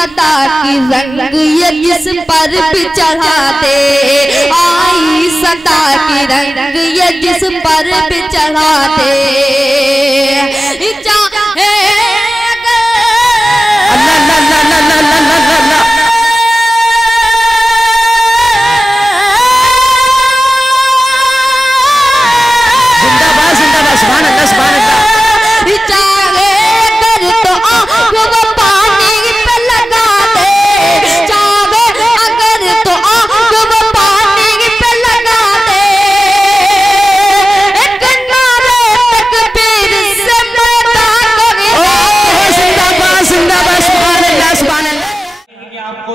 सदा की रंग ये जिस पर भी चढ़ाते, आई सदा की रंग ये जिस पर भी चढ़ाते।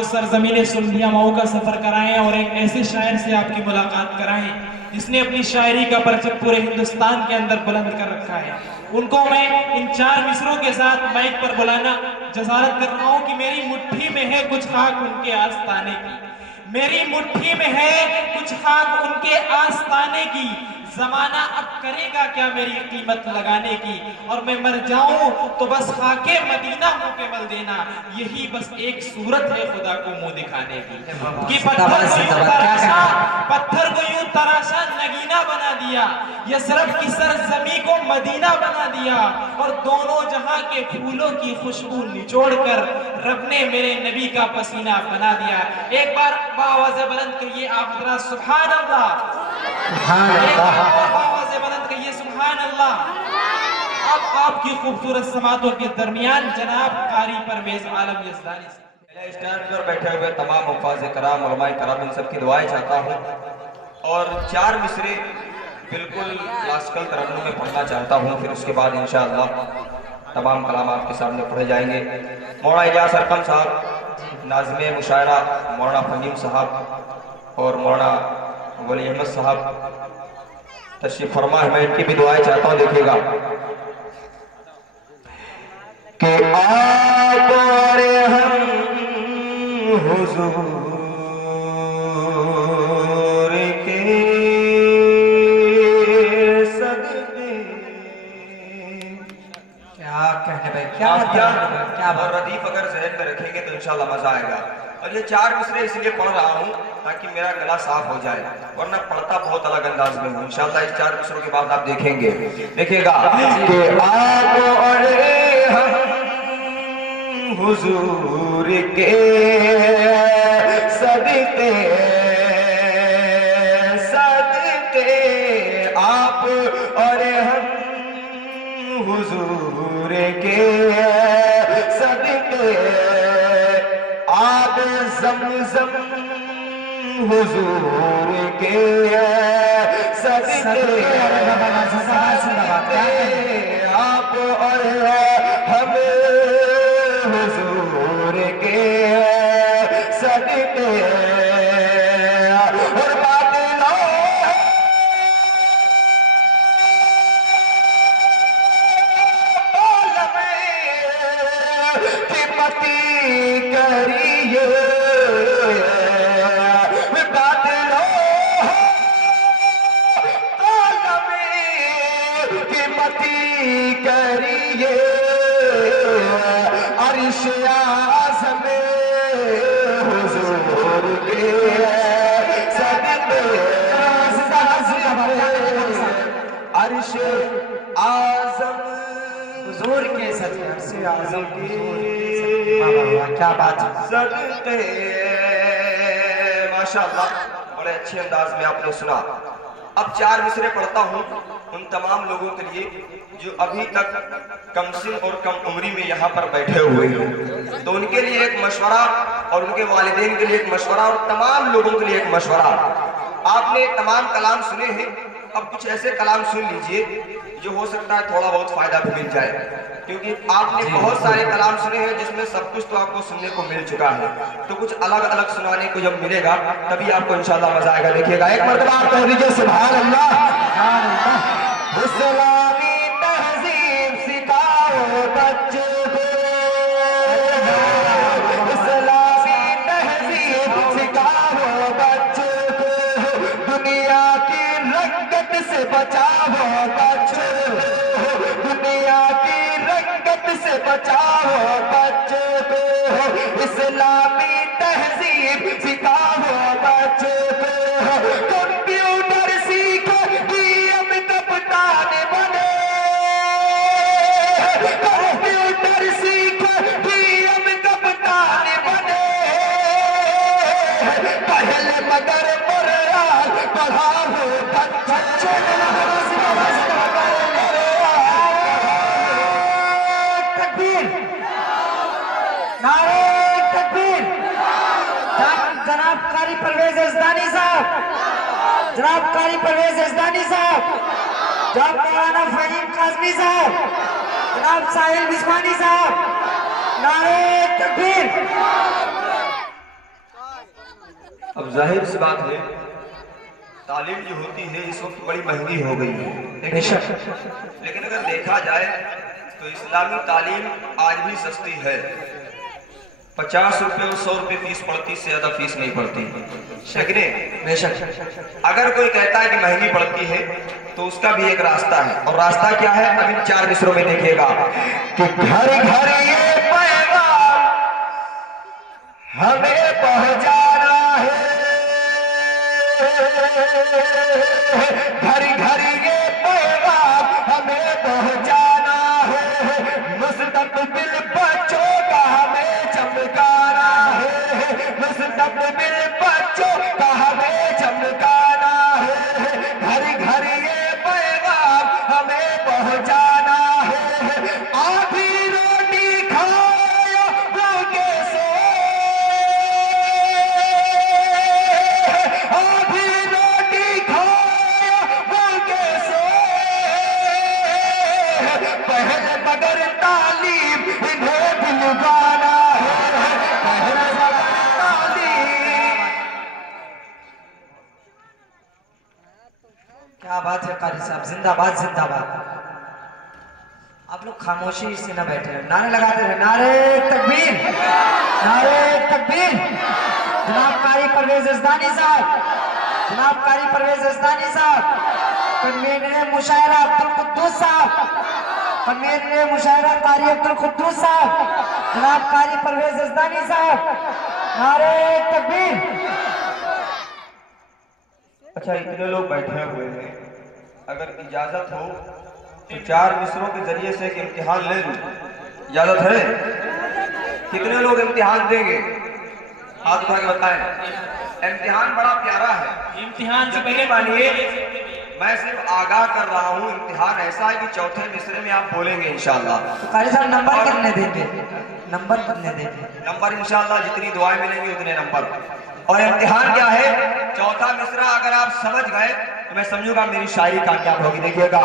सरजमीन सुल्हिया मऊ का सफर कराएं और एक ऐसे शायर से आपकी मुलाकात कराएं जिसने अपनी शायरी का परचम पूरे हिंदुस्तान के अंदर बुलंद कर रखा है। उनको मैं इन 4 मिसरों के साथ माइक पर बुलाना जसारत कर रहा हूं कि मेरी मुट्ठी में है कुछ खाक उनके आस्ताने की, मेरी मुट्ठी में है कुछ खाक उनके आस्ताने की, जमाना अब करेगा क्या मेरी कीमत लगाने की, और मैं मर जाऊं तो बस खाके मदीना मुंह के बल देना, यही बस एक सूरत है खुदा को मुंह दिखाने की। कि पत्थर को यूं तराशा नगीना बना दिया, यसरफ की सरजमी को मदीना बना दिया, और दोनों जहां के फूलों की खुशबू निचोड़कर रब ने मेरे नबी का पसीना बना दिया। एक बार बावाज़ बुलंद कहिए आप जरा सुभान अल्लाह, आवाज़ बुलंद कहिए सुभान अल्लाह। अब आपकी खूबसूरत समातों के दरमियान जनाब कारी परवेज आलम यज़दानी स्टैंड पर बैठे हुए तमाम मुफाज़ कराम उलमाए कराम इन सबकी दुआएं चाहता हूँ, और 4 मिसरे बिल्कुल क्लासिकल तरन्नुम में पढ़ना चाहता हूँ, फिर उसके बाद इंशाअल्लाह तमाम कलाम आपके सामने पढ़े जाएंगे। मौलाना इलियास अरकम साहब, नाज़िम मुशायरा मौलाना फहीम साहब और मौलाना वली अहमद साहब तशरीफ फरमा है, मैं इनकी भी दुआएं चाहता हूँ। देखिएगा कि आप और हम हुजूर के सदके, क्या कहने भाई, क्या और रदीफ अगर ज़हन में रखेंगे तो इंशाल्लाह मजा आएगा। और ये 4 मिसरे इसलिए पढ़ रहा हूँ ताकि मेरा गला साफ हो जाए, वरना पढ़ता बहुत अलग अंदाज में हूँ। इंशाल्लाह इस 4 मिसरों के बाद आप देखेंगे। देखिएगा कि आप और हम हुजूर के सदके सदके, आप और हम हुजूर के सदके, आब ज़मज़म हुजूर के सदके, आप और हम हुजूर के सदके, और बादलों की मती करिए, बादलों की मती करिए, अर्श आज़म हुजूर के सदके, अर्श आज़म हुजूर के सदके, अर्श आज़म क्या बात है, सदके। माशाअल्लाह, बड़े अच्छे अंदाज में आपने सुना। अब 4 मिसरे पढ़ता हूँ उन तमाम लोगों के लिए जो अभी तक कमसिन और कम उम्री में यहाँ पर बैठे हुए हैं, तो उनके लिए एक मशवरा और उनके वालिदैन के लिए एक मशवरा और तमाम लोगों के लिए एक मशवरा। आपने तमाम कलाम सुने हैं, अब कुछ ऐसे कलाम सुन लीजिए जो हो सकता है थोड़ा बहुत फायदा भी मिल जाए, क्योंकि आपने बहुत सारे कलाम सुने हैं जिसमें सब कुछ तो आपको सुनने को मिल चुका है, तो कुछ अलग अलग सुनाने को जब मिलेगा तभी आपको इंशाल्लाह मजा आएगा। देखिएगा, एक मरतबा आप कह लीजिए सुभान अल्लाह। इस्लामी तहजीब सिखाओ बच्चे को, इस्लामी तहजीब सिखाओ बच्चे को, दुनिया की रंगत से बचाओ बच्चे को, दुनिया की रंगत से बचाओ बच्चे को, इस तकबीर, नारे तकबीर। जनाब कारी परवेज इस्तानी साहब, जनाब कारी परवेज इस्तानी साहब, जनाब मौलाना फहीम काज़मी साहब, जनाब साहिल बिस्वानी साहब, नारे तकबीर। अब जाहिर सी बात है, तालीम जो होती है इस वक्त बड़ी महंगी हो गई है, लेकिन अगर देखा जाए तो इस्लामी तालीम आज भी सस्ती है। 50 रुपए और 100 रुपए फीस पड़ती, से ज्यादा फीस नहीं पड़ती, लेकिन बेशक अगर कोई कहता है कि महंगी पड़ती है तो उसका भी एक रास्ता है, और रास्ता क्या है अब इन 4 मिसरों में देखिएगा कि घर घर ये पैगाम हमें पहुंचाना है, घर घर ये पैगाम हमें पहुंचाना है, मुस्तक़बिल बच्चों का हमें चमकाना है, मुस्तक़बिल बच्चों का हमें चमकाना है, घर घर ये पैगाम हमें पहुंचाना है। आधी रोटी खाया भूखे सोए, आधी रोटी खाया भूखे सोए, पहले बगैर तालीम इन्हें दिलवाना है, पहले बगैर तालीम। क्या बात है कारी साहब, जिंदाबाद जिंदाबाद। आप लोग खामोशी से न बैठे रहे, नारे लगाते रहे, नारे तकबीर, नारे तकबीर। जनाब कारी परवेज इस्तानी साहब, जनाब कारी परवेज इस्तानी साहब, कन्वीनर मुशायरा अब्दुल कुद्दूस साहब, कन्वीनर मुशायरा कारी अब्दुल कुद्दूस साहब, जनाब कारी परवेज इस्तानी साहब, नारे तकबीर। अच्छा, इतने लोग बैठे हुए हैं, अगर इजाजत हो तो 4 मिसरों के जरिए से एक इम्तिहान ले लूं, इजाजत है? कितने लोग इम्तिहान देंगे? हाथ उठा के बताएं। इम्तिहान बड़ा प्यारा है, इम्तिहान से यकीन मानिए मैं सिर्फ आगाह कर रहा हूँ, इम्तिहान ऐसा है कि चौथे मिसरे में आप बोलेंगे इंशाअल्लाह। तो कारी साहब नंबर कितने देंगे, नंबर कितने देंगे? नंबर इंशाअल्लाह जितनी दुआएं मिलेंगी उतने नंबर। और इम्तिहान क्या है, चौथा मिसरा अगर आप समझ गए तो मैं समझूंगा मेरी शायरी कामयाब होगी। देखिएगा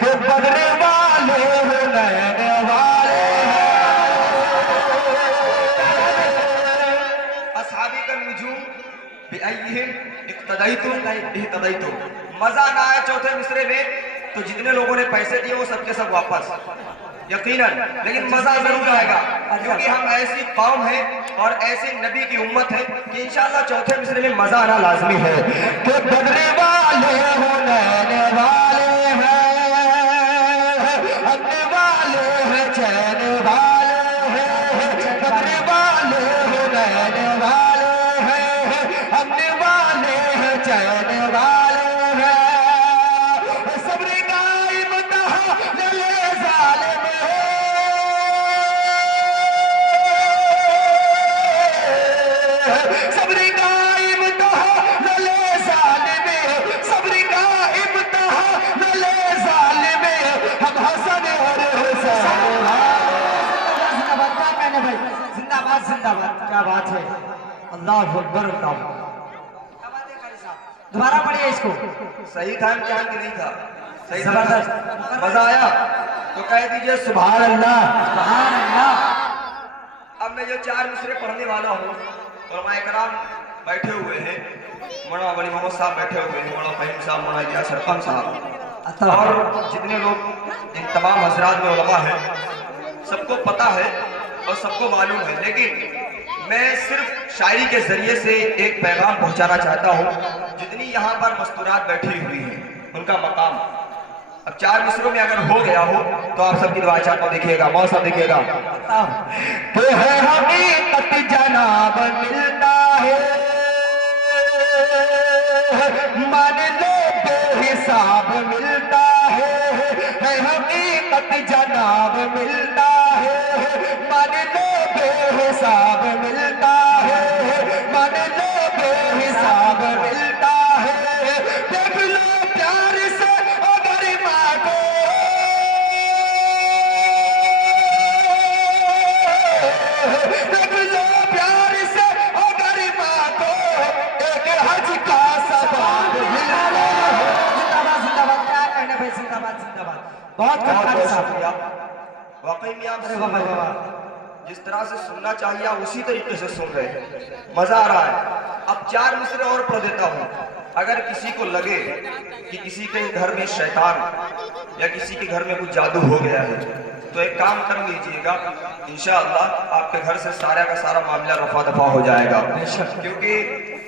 कि बदले वाले हो नैने वाले असहाबी का नुजूम बिअय्यिहिम इक्तदैतुम इहतदैतुम। मजा ना आए चौथे मिसरे में तो जितने लोगों ने पैसे दिए वो सबके सब वापस, यकीनन, लेकिन मजा जरूर आएगा, क्योंकि हम ऐसी कौम है और ऐसे नबी की उम्मत है कि इंशाअल्लाह चौथे मिसरे में मजा आना लाजमी है। कि बदले वाले हो नैने वाले हैं, अपने वाले हैं, चैन वाले हैं, बदले वाले हो नैने वाले हैं, अपने वाले हैं, चैन वाले हैं, सब्र का इम्तिहान ले जालिम है, सब्र का इम्तिहान ले जालिम है, सब्र का इम्तिहान ले जालिम है, हम हसन और हुसैन। जिंदाबाद, क्या कहने भाई, जिंदाबाद जिंदाबाद। क्या बात है, अल्लाह अकबर, अल्लाह। क्या बात है कारी साहब, दोबारा पढ़िए इसको। सही था इम्तिहान कि नहीं था? सही था, जबरदस्त। मजा आया तो कह दीजिए सुभान अल्लाह। सुभान अल्लाह। अब मैं जो 4 मिसरे पढ़ने वाला हूँ, उलमा इकराम बैठे हुए हैं, मौलाना वली मोहम्मद साहब बैठे हुए हैं, मौलाना फहीम साहब, मौलाना इलियास सरपंच साहब, और जितने लोग इन तमाम हजरात में उलमा हैं, सबको पता है और सबको मालूम है, लेकिन मैं सिर्फ शायरी के जरिए से एक पैगाम पहुंचाना चाहता हूँ। जितनी यहाँ पर मस्तूरात बैठी हुई हैं उनका मकाम अब 4 मिसरों में अगर हो गया हो तो आप सबकी दुआ चाहता हूँ। देखिएगा मौसम, देखिएगा तो है हकीकत जनाब मिलता है, मान लो बेहिसाब मिलता है हकीकत जनाब मिलता है, मान लो बेहिसाब मिलता है, मान लो बेहिसाब मिलता है, देख लो बहुत बहुत साहब। शुक्रिया। वाकई में आप अरे वाह वाह वाह, जिस तरह से सुनना चाहिए आप उसी तरीके से सुन रहे हैं, मजा आ रहा है। अब 4 मिसरे और पढ़ देता हूँ। अगर किसी को लगे कि किसी के घर में शैतान या किसी के घर में कुछ जादू हो गया है तो एक काम कर लीजिएगा, इंशाअल्लाह आपके घर से सारा का सारा मामला रफा दफा हो जाएगा। क्योंकि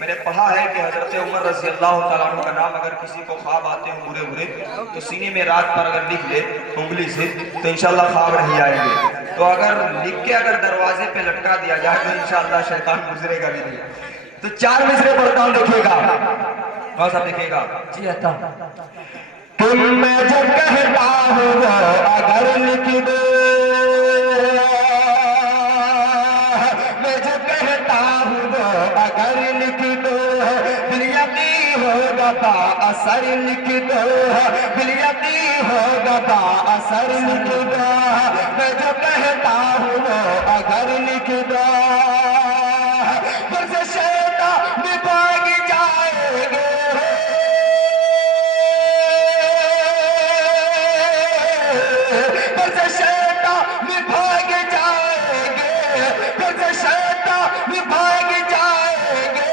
मैंने पढ़ा है कि हजरत उमर रज़ी अल्लाह तआला अन्हु का नाम अगर किसी को ख्वाब आते हैं बुरे बुरे तो सीने में रात पर अगर लिख ले उंगली से तो इंशाअल्लाह ख्वाब नहीं आएंगे। तो अगर लिख के अगर दरवाजे पे लटका दिया जाए तो इंशाअल्लाह शैतान गुजरेगा भी नहीं। तो 4 मिसरे पढ़ता हूँ, देखिएगा और सब देखिएगा जी अता। तुम मैं जब कहता हूँ अगर लिख दो, मैं जब कहता हूँ अगर लिख दो, बिलियती होगा बा असर लिख दो, बिलियती होगा बा असर लिख दो, मैं जब कहता हूँ अगर लिख दो, बस शैतान भाग जाएंगे, बस शैतान भाग जाएंगे, बस शैतान भाग जाएंगे,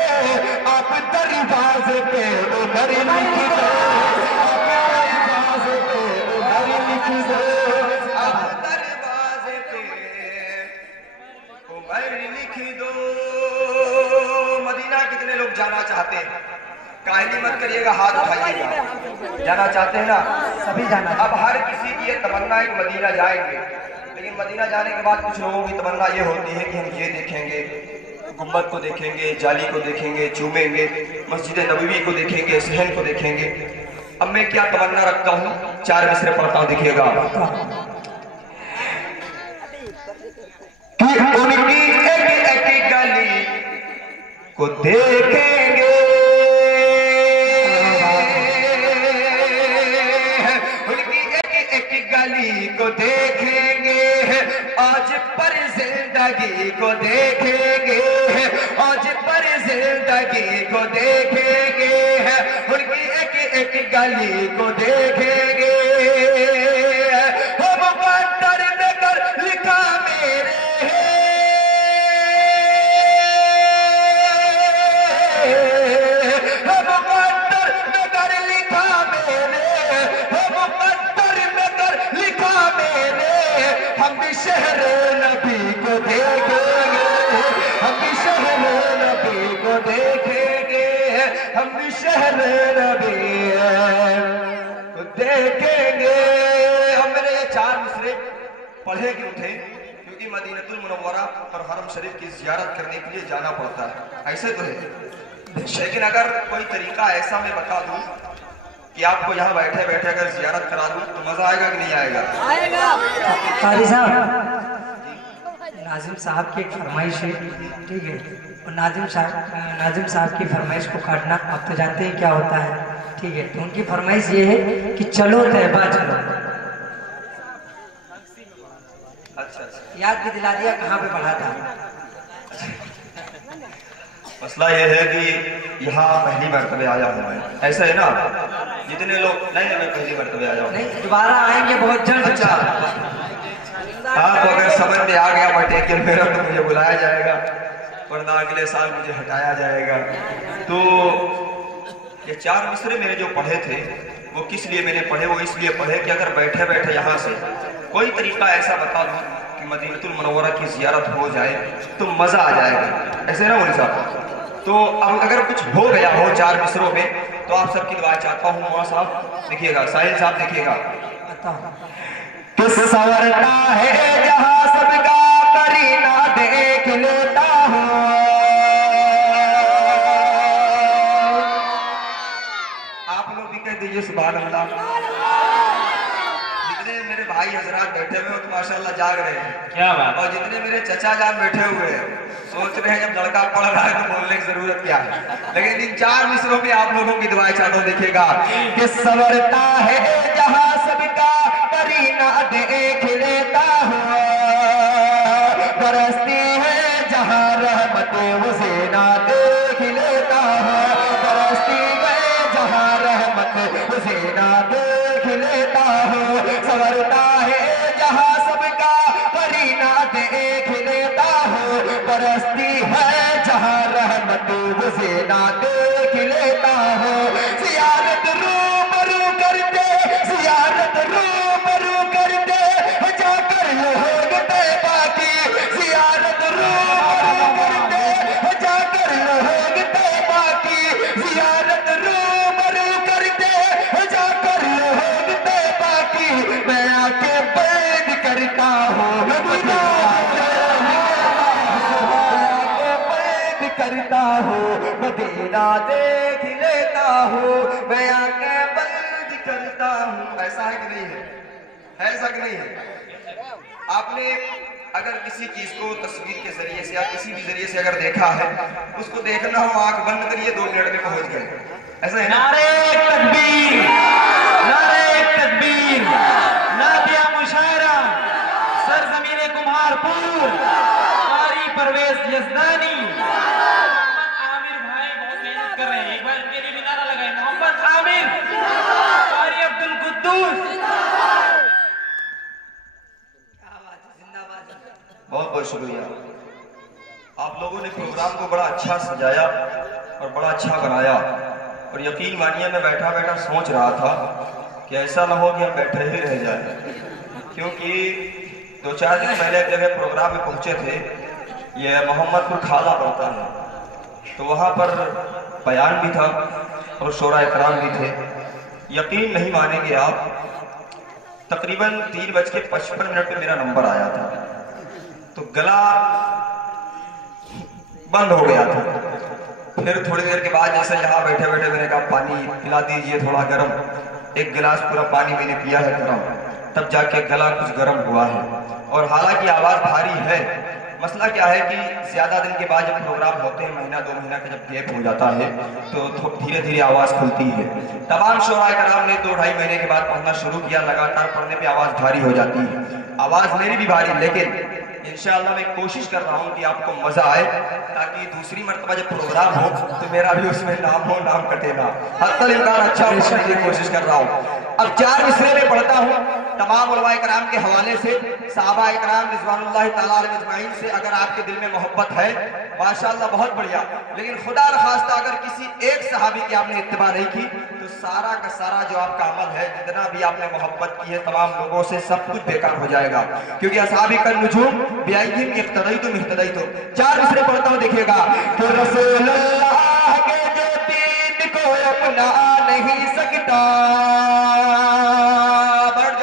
आप दरवाजे पे उधर लिख दो, आप दरवाजे पे उधर लिख दो, आप दरवाजे पे उधर लिख दो। मदीना कितने लोग जाना चाहते हैं? काहली मत करिएगा, हाथ उठाइएगा। जाना चाहते हैं ना? सभी जाना। अब हर किसी की ये तमन्ना है कि मदीना जाएंगे, लेकिन मदीना जाने के बाद कुछ लोगों की तमन्ना ये होती है कि हम ये देखेंगे, गुम्बद को देखेंगे, जाली को देखेंगे, चूमेंगे, मस्जिद नबवी को देखेंगे, सहन को देखेंगे। अब मैं क्या तमन्ना रखता हूँ, 4 मिसरे पढ़ता हूँ, देखिएगा। कि उनकी एक एक गली को देखेंगे, गली को देखेंगे, आज पर जिंदगी को देखेंगे, आज पर जिंदगी को देखेंगे, उनकी एक एक गली को देखेंगे। हम बंदर में कर लिखा मेरे, हम बंदर में कर लिखा मेरे, हम बंदर में कर लिखा मेरे, हम भी शहरे नबी को देखेंगे, हम भी शहरे नबी को देखेंगे, हम भी शहरे नबी को देखेंगे। हम मैंने ये 4 मिसरे पढ़े क्यों थे? क्योंकि मदीनतुल मुनव्वरा और हरम शरीफ की जियारत करने के लिए जाना पड़ता है, ऐसे तो है। लेकिन अगर कोई तरीका ऐसा मैं बता दूं कि आपको यहाँ बैठे बैठे अगर जियारत करा दूं तो मजा आएगा कि नहीं आएगा? कारी साहब, नाजिम साहब की एक फरमाइश है, ठीक है, और नाजिम साहब की फरमाइश को काटना आप तो जानते हैं क्या होता है, ठीक है। तो उनकी फरमाइश ये है कि चलो तैबा चलो। अच्छा, याद भी दिला दिया कहाँ पे पढ़ा था। मसला ये है कि यहाँ पहली मरतबे आया हूँ मैं, ऐसा है ना? जितने लोग नहीं, मैं पहली मरतबे आया हूँ। नहीं, दोबारा आएंगे बहुत जल्द। अच्छा, हाँ, तो अगर समझ में आ गया मटेरियल मेरा तो मुझे बुलाया जाएगा, वरना अगले साल मुझे हटाया जाएगा। तो ये 4 मिसरे मेरे जो पढ़े थे वो किस लिए मैंने पढ़े? वो इसलिए पढ़े कि अगर बैठे बैठे यहाँ से कोई तरीका ऐसा बता दूं कि मदीनतुल मुनव्वरा की जियारत हो जाए तो मजा आ जाएगा, ऐसे ना मौलवी साहब? तो अब अगर कुछ हो गया हो 4 मिसरों में तो आप सबकी दुआ चाहता हूँ। मौला साहब देखिएगा, साहिल साहब देखिएगा। तो संवरता है जहाँ सबका करीना देख लेता हूँ, आप लोग भी कह दीजिए सुभान अल्लाह। जितने मेरे भाई हजरात बैठे हुए हो तो माशाल्लाह जाग रहे हैं, क्या बात। और जितने मेरे चचा जान बैठे हुए हैं सोच रहे हैं जब लड़का पढ़ रहा है तो बोलने की जरूरत क्या है। लेकिन इन 4 मिसरों में आप लोगों की दुआएं चाहता हूं, देखिएगा कि संवरता है जहां सबका करीना देख लेता हूँ, बरसती है जहां रहमत हुसैना देख लेता हूँ, बरसती है जहां रहमत हुसैना देख लेता हूँ। संवरता है जहाँ सबका करीना देख लेता हो, बरसती है जहाँ रहमत हुसैना देख लेता हो। ज़ियारत रूबरू करते, ज़ियारत रूबरू करते जाकर लोग तैबा की, ज़ियारत रूबरू करते जाकर लोग तैबा की, ज़ियारत रूबरू करते जाकर लोग तैबा की। मैं आके बैठ करता हूँ करता हूँ, मदीना देख लेता हूँ, मैं आके बंद करता हूँ। ऐसा है कि नहीं है? ऐसा कि नहीं है? आपने अगर किसी चीज को तस्वीर के जरिए से या किसी भी जरिए से अगर देखा है, उसको देखना हो आंख बंद करिए 2 मिनट में पहुंच गए। ऐसा है ना? नारे तकबीर, नारे तकबीर, नातिया मुशायरा, सरजमीने कुम्हारपुर, कारी परवेज यजदानी, आमिर भाई बहुत मेहनत कर रहे हैं, एक बार इनके लिए भी नारा लगाए, मोहम्मद आमिर, कारी अब्दुल कुद्दूस। बहुत बहुत शुक्रिया। आप लोगों ने प्रोग्राम को बड़ा अच्छा सजाया और बड़ा अच्छा बनाया, और यकीन मानिए मैं बैठा बैठा सोच रहा था कि ऐसा ना हो कि हम बैठे ही रह जाए, क्योंकि 2-4 दिन पहले एक जगह प्रोग्राम में पहुंचे थे, ये मोहम्मदपुर खाला पड़ता है, तो वहाँ पर बयान भी था और शोरा इकराम भी थे। यकीन नहीं मानेंगे आप, तकरीबन 3:55 पे मेरा नंबर आया था, तो गला बंद हो गया था। फिर थोड़ी देर के बाद जैसे यहाँ बैठे बैठे मैंने कहा पानी पिला दीजिए थोड़ा गर्म, 1 गिलास पूरा पानी मैंने पिया है गर्म, तब जाके गला कुछ गर्म हुआ है। और हालांकि आवाज भारी है, मसला क्या है कि ज्यादा दिन के बाद जब प्रोग्राम होते हैं, 1-2 महीना का जब गैप हो जाता है, तो धीरे धीरे आवाज खुलती है। तमाम शोराए कराम ने 2-2.5 महीने के बाद पढ़ना शुरू किया, लगातार पढ़ने पे आवाज भारी हो जाती है। आवाज मेरी भी भारी, लेकिन इंशाअल्लाह मैं कोशिश कर रहा हूँ कि आपको मजा आए, ताकि दूसरी मर्तबा जब प्रोग्राम हो तो मेरा भी उसमें नाम हो, नाम कटे ना। हर इम्कान अच्छा पढ़ने की कोशिश कर रहा हूँ। अब 4 मिसरे में पढ़ता हूँ तमाम उलमाए कराम के हवाले से, सहाबाए कराम रिज़वानुल्लाह ताला अलैहिम अजमाइन से। अगर आपके दिल में मोहब्बत है माशाअल्लाह बहुत बढ़िया, लेकिन खुदा न खास्ता अगर किसी एक सहाबी की आपने इत्तिबा नहीं की तो सारा का सारा जो आपका अमल है, जितना भी आपने मोहब्बत की है तमाम लोगों से, सब कुछ बेकार हो जाएगा। क्योंकि असहाबी का नुजूम बिअय्यिहिम इख्तदयतुम इख्तदयतुम। 4 मिसरे पढ़ता हूँ, देखिएगा। तो रसूलुल्लाह के जो दीन को अपना नहीं सकता, बैठ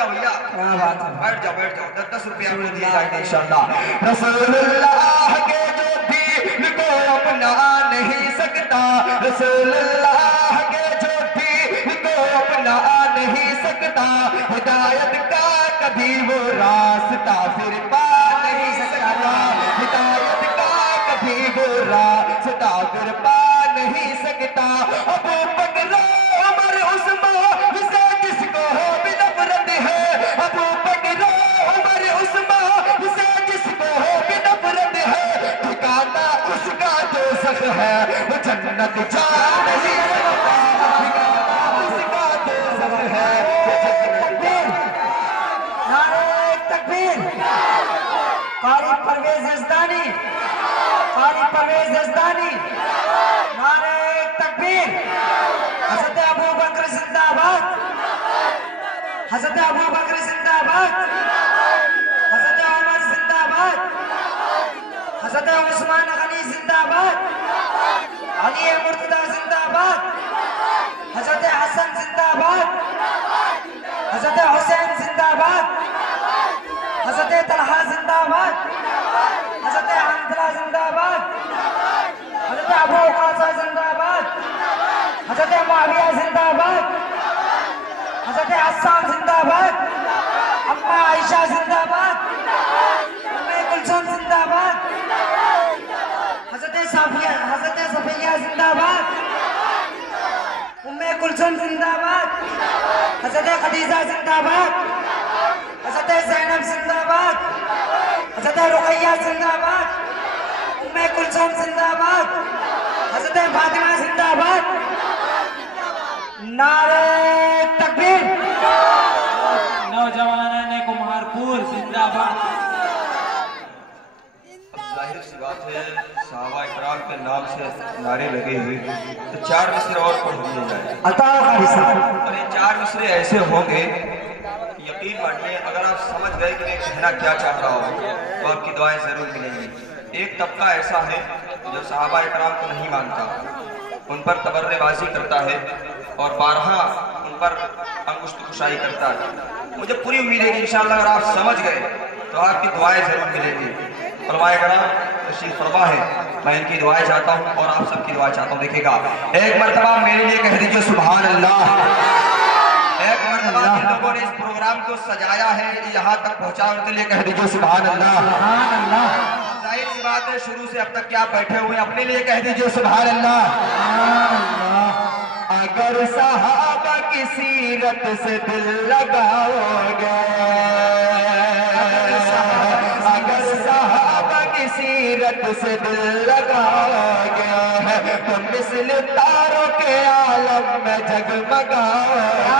जाओ 10 रुपया आपको दिया जाएगा इंशाअल्लाह। रसूलुल्लाह के जो दीन को अपना नहीं सकता, रसूलुल्लाह के जो दीन को अपना नहीं सकता, हिदायत का कभी वो रास्ता फिर पा नहीं सकता, हिदायत का कभी वो रास्ता फिर पा नहीं सकता। अबू बकर उमर उस्मान से जिसको हो भी नफरत है, अबू बकर उमर उस्मान से जिसको हो भी नफरत है, ठिकाना उसका जो सख है वो जन्नत जा नहीं सकता, ठिकाना उसका जो सख है वो जन्नत। नारे तकबीर, कारी परवेज यजदानी, कारी परवेज यजदानी, नारे तकबीर। हज़रत अबू बकर जिंदाबाद, हज़रत अबू बकर जिंदाबाद, हज़रत उमर जिंदाबाद, हज़रत उस्मान गनी जिंदाबाद, अली मुर्तजा जिंदाबाद, हज़रत हसन जिंदाबाद, हज़रत हुसैन जिंदाबाद, हज़रत तलहा जिंदाबाद, हज़रत हंज़ला जिंदाबाद, हज़रत अबू कासा जिंदाबाद, हज़रत मुआविया जिंदाबाद, हज़रत हसन जिंदाबाद, अम्मा आयशा जिंदाबाद, उम्मे कुलसुम जिंदाबाद, हज़रत सफिया जिंदाबाद, उम्मे कुलसुम जिंदाबाद, हज़रत खदीजा जिंदाबाद, हज़रत ज़ैनब जिंदाबाद, हज़रत रुक़ैया जिंदाबाद, उम्मे कुलसुम जिंदाबाद, हज़रत फातिमा जिंदाबाद। नारे तकबीर। नौजवान मरहबा। जाहिर सी बात है सहाबा इकराम के नाम से नारे लगे हुए, तो 4 मिसरे और पढ़ दिए जाए। अता कारी साहब और ये 4 मिसरे ऐसे होंगे, यकीन मानिए अगर आप समझ गए कि मैं कहना क्या चाह रहा हूँ तो आपकी दुआएं जरूर मिलेंगी। एक तबका ऐसा है जो सहाबा इकराम को नहीं मानता, उन पर तबर्रेबाजी करता है और बारहा उन पर अंगुष्ठ कुशाई करता है। मुझे पूरी उम्मीद है कि इंशाअल्लाह अगर आप समझ गए तो आपकी दुआएं जरूर मिलेंगी। फरमाए कराम तशरीफ फरमा है, मैं इनकी दुआएं चाहता हूँ और आप सबकी दुआएं चाहता हूँ। देखिएगा एक मरतबा मेरे लिए कह दीजिए सुभान अल्लाह। एक मरतबा जिन लोगों ने इस प्रोग्राम को सजाया है, यहाँ तक पहुँचा, उनके लिए कह दीजिए सुभान अल्लाह। जाहिर सी बात है शुरू से अब तक क्या बैठे हुए अपने लिए कह दीजिए सुभान अल्लाह। अगर सहाबा की सीरत से दिल लगाओगे, अगर सहाबा की सीरत से दिल लगाओगे तो मिसल तारों के आलम में जगमगाओगे,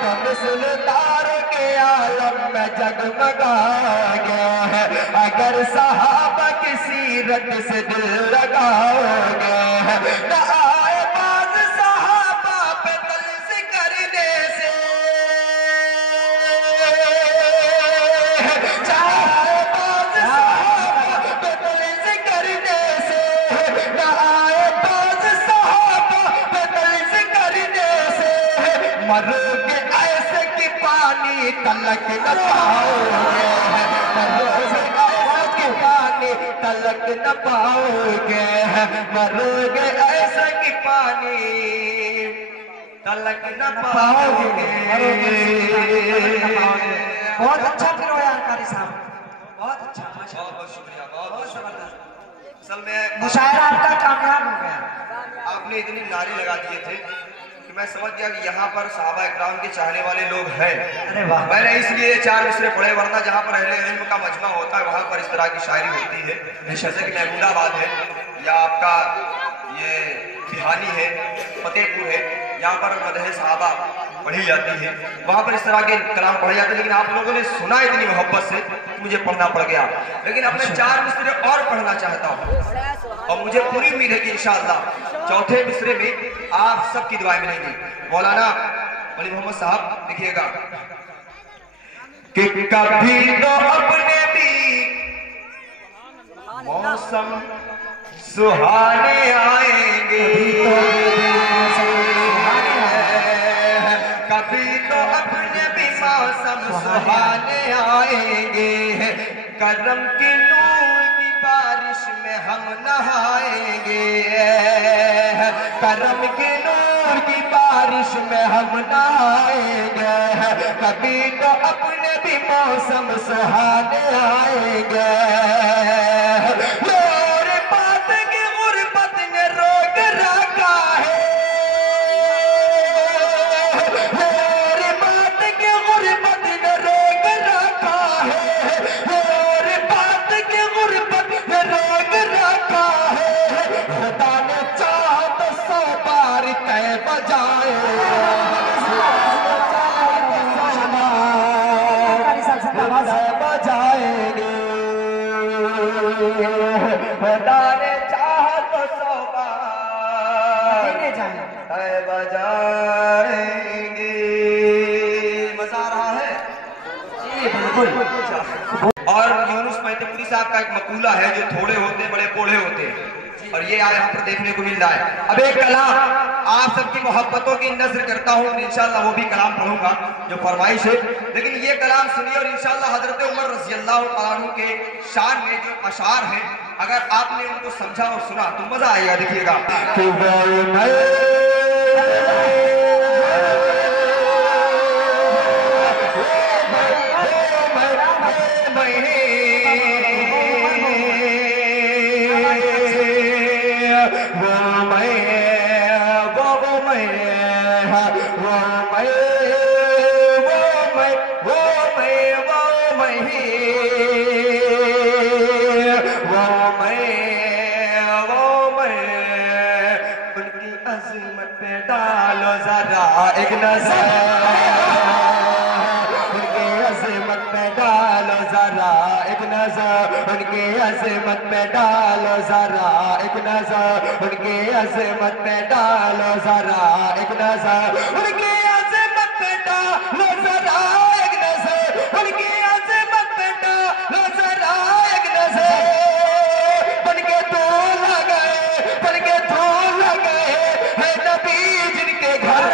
तो मिसल तारों के आलम में जगमगाओगे। अगर सहाबा की सीरत से दिल लगाओगे, न आए बाज सहाबा पे तल्ज़ करने से, चाहे बाज सहाबा पे तल्ज़ करने से, न आए बाज सहाबा पे तल्ज़ करने से, मरोगे ऐसे कि पानी तलक न पाओगे, मरोगे ऐसे कि पानी तलक न पाओगे, मरोगे ऐसे कि पानी तलक न पाओगे। बहुत अच्छा फिर कारी साहब, बहुत अच्छा, माशाअल्लाह, बहुत बहुत शुक्रिया, बहुत बहुत शुक्रिया। जबरदस्त। असल में मुशायरा आपका कामयाब हो गया। आपने इतनी नारे लगा दिए थे कि मैं समझ गया कि यहाँ पर सहाबा इकराम के चाहने वाले लोग हैं। अरे वाह। मैंने इसलिए 4 मिसरे पढ़े, वरना जहाँ पर अहले इल्म का मजमा होता है वहाँ पर इस तरह की शायरी होती है। जैसे कि महमूदाबाद है या आपका ये बिहानी है, फतेहपुर है, यहाँ पर मदह सहाबा पढ़ी जाती है, वहाँ पर इस तरह के कलाम पढ़े जाते हैं। लेकिन आप लोगों ने सुना इतनी मोहब्बत से कि मुझे पढ़ना पड़ गया। लेकिन अब मैं 4 मिसरे और पढ़ना चाहता हूँ और मुझे पूरी उम्मीद है कि इंशाअल्लाह चौथे मिसरे में आप सबकी दुआएं मिलेंगी। मौलाना वली मोहम्मद साहब लिखिएगा कि कभी तो अपने भी मौसम सुहाने आएंगे, कभी तो अपने भी मौसम सुहाने आएंगे, करम की नूर की बारिश में हम नहाएंगे, करम की नूर की बारिश में हम नहाएंगे, कभी तो अपने भी मौसम सुहाने आएंगे। मेरे बात की गुर्बत ने रोक रखा है, मेरी बात की गुर्बत ने रोक रखा है, मेरी बात की गुर्बत ने रोक रखा है, खुदा ने चाहा तो 100 बार तय बजाए, बजाएंगे, खुदा ने चाहा तो 100 बार तय बजाएंगे। मजा आ रहा है जी? बिल्कुल। और यूनुस पैंतीपुरी साहब का एक मकूला है जो थोड़े होते बड़े पोढ़े होते हैं, और ये आज यहाँ पर देखने को मिल रहा है। अब एक कलाम आप सबकी मोहब्बतों की नजर करता हूँ, इंशाअल्लाह वो भी कलाम पढ़ूंगा जो फरमाइश है। लेकिन ये कलाम सुनिए और इंशाअल्लाह हजरत उमर रज़ी अल्लाह तआला अन्हु के शान में जो अशार हैं, अगर आपने उनको समझा और सुना तो मजा आएगा। देखिएगा एक नजर, उनकी अज़मत पे डालो उनके अजमत पे डालो जरा एक नजर, उनके अजमत पे डालो जरा एक नजर, उनके अजमत पे डालो जरा एक नजर, उनके अजमत पे डालो जरा एक नजर। बनके तो लगाए, बनके तो लगाए है नबी जिनके घर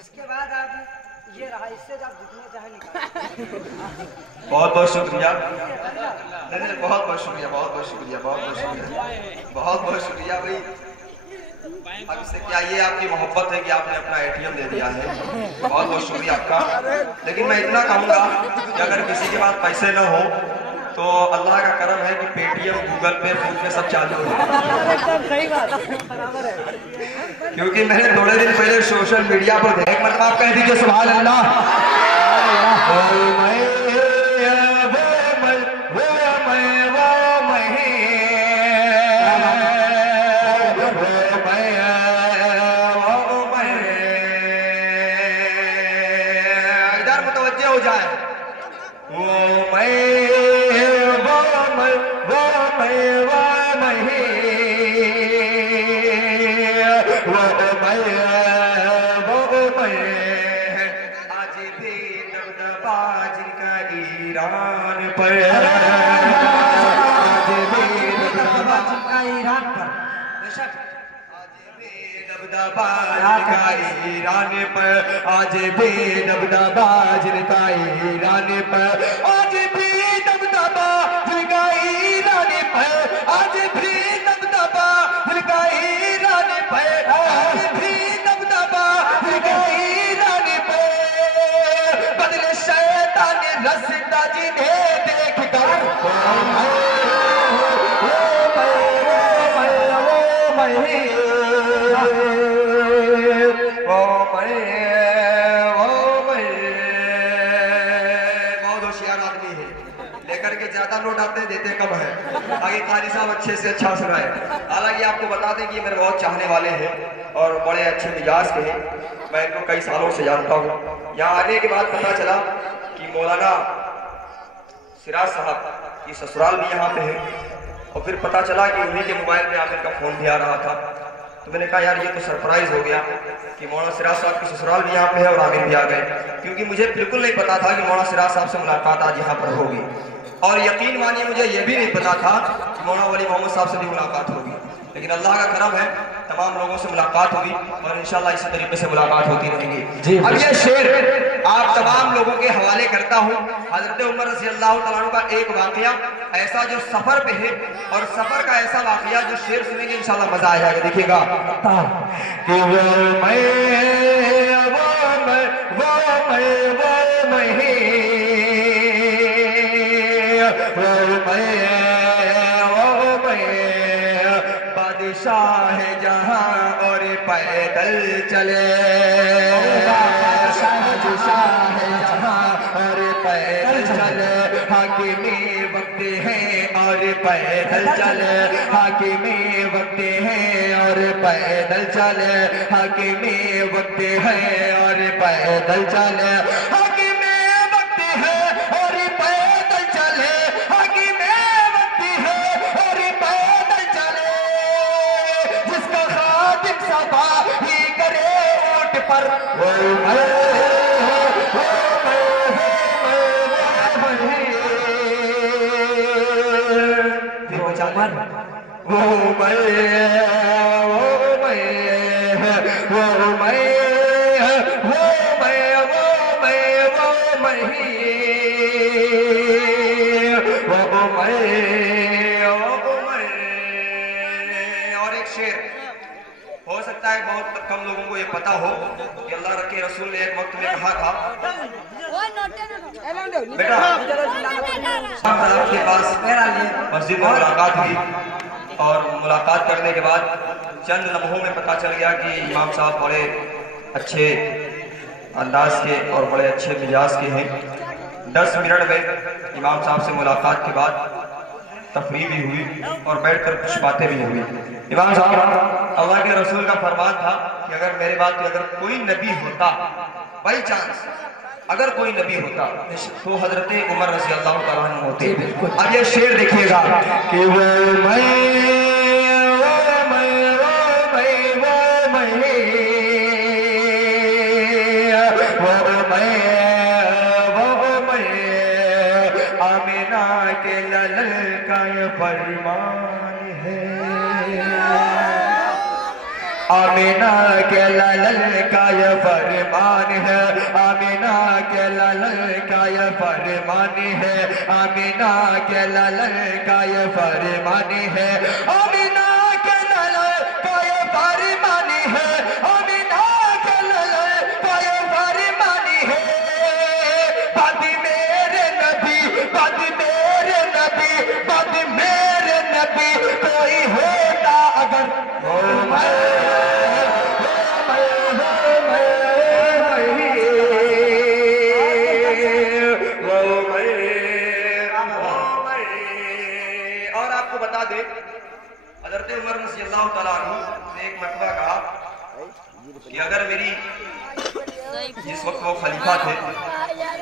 इसके बाद आप ये रहा, इससे आप जितने चाहे निकाल। बहुत बहुत शुक्रिया, नहीं बहुत बहुत शुक्रिया, बहुत बहुत शुक्रिया, बहुत बहुत शुक्रिया, बहुत बहुत शुक्रिया भाई। अब इससे क्या, ये आपकी मोहब्बत है कि आपने अपना ATM दे दिया है, बहुत बहुत शुक्रिया आपका। लेकिन मैं इतना कहूँगा कि अगर किसी के पास पैसे न हो तो अल्लाह का करम है कि पेटीएम, गूगल पे, फोन पे सब चालू हो। क्योंकि मैंने थोड़े दिन पहले सोशल मीडिया पर देखा, एक मतलब आप कह दीजिए सुभान अल्लाह। इधर मुतवज्जे हो जाए। आज भी दबदबा जिनका ईरान पर, आज भी दबदबा जिनका ईरान पर, बेशक आज भी दबदबा जिनका ईरान पर, आज भी दबदबा जिनका ईरान पर, आज भी दबदबा जिनका ईरान पर, आज भी दबदबा जिनका ईरान पर, आज भी दबदबा जिनका ईरान पर। बदले शैतान रस्ता जिन्हें देख कर बहुत होशियार आदमी है, लेकर के ज्यादा नोट आते देते कम है। आगे कारी साहब अच्छे से अच्छा सुनाए। हालांकि आपको बता दें कि मेरे बहुत चाहने वाले हैं और बड़े अच्छे मिजाज के हैं, मैं इनको कई सालों से जानता हूँ। यहाँ आने के बाद पता चला कि मौलाना सिराज साहब की ससुराल भी यहाँ पे है, और फिर पता चला कि उन्हीं के मोबाइल में आमिर का फोन भी आ रहा था। तो मैंने कहा यार ये तो सरप्राइज हो गया कि मौलाना सिराज साहब की ससुराल भी यहाँ पे है और आमिर भी आ गए, क्योंकि मुझे बिल्कुल नहीं पता था कि मौलाना सिराज साहब से मुलाकात आज यहाँ पर होगी। और यकीन मानिए मुझे ये भी नहीं पता था कि मौलाना वली मोहम्मद साहब से भी मुलाकात होगी, लेकिन अल्लाह का करम है तमाम लोगों से मुलाकात हुई और इंशाल्लाह इसी तरीके से मुलाकात होती रहेगी। अब ये शेर आप तमाम लोगों के हवाले करता हूँ। हजरत उमर रज़ी अल्लाह तआला अन्हु का एक वाकया ऐसा जो सफर पे है, और सफर का ऐसा वाकया जो शेर सुनेंगे इंशाल्लाह मजा आ जाएगा। देखिएगा बादशाह जहां और पैदल चले, बादशाह जहां और पैदल चले, हाकिमी वक्त है और पैदल चले, हाकिमी वक्त है और पैदल चले, हाकिमी वक्त है और पैदल चले, हाकिमी वक्त है और पैदल चले, हाकिमी वक्त है और पैदल चले, जिसका खातिब सफा ही करे ऊंट पर वो और एक शेर हो सकता है बहुत कम लोगों को ये पता हो कि अल्लाह के रसूल ने एक वक्त में कहा था, बेटा आपके पास मस्जिद में मुलाकात हुई और मुलाकात करने के बाद चंद लम्हों में पता चल गया कि इमाम साहब बड़े अच्छे अंदाज के और बड़े अच्छे मिजाज के हैं। 10 मिनट में इमाम साहब से मुलाकात के बाद तफरीह भी हुई और बैठकर कुछ बातें भी हुई। इमाम साहब, अल्लाह के रसूल का फरमान था कि अगर मेरे बाद तो अगर कोई नबी होता, बाई चांस अगर कोई नबी होता तो हजरत उमर रज़ी अल्लाह तआला अन्हु होते। अब ये शेर देखिएगा कि आमिना के ललल का ये फरमान है, आमिना के ललल का ये फरमान है, आमिना के ललल का ये फरमान है, आमिना के ललल का ये फरमान है, आमिना के ललल का ये फरमान है, आमिना के ललल का ये फरमान है। बाद मेरे नबी, बाद मेरे नबी, बाद मेरे नबी कोई होता अगर और आपको बता दे, हज़रत उमर रज़ियल्लाहु तआला अन्हु ने एक मरतबा कहा कि अगर मेरी, जिस वक्त वो खलीफा थे,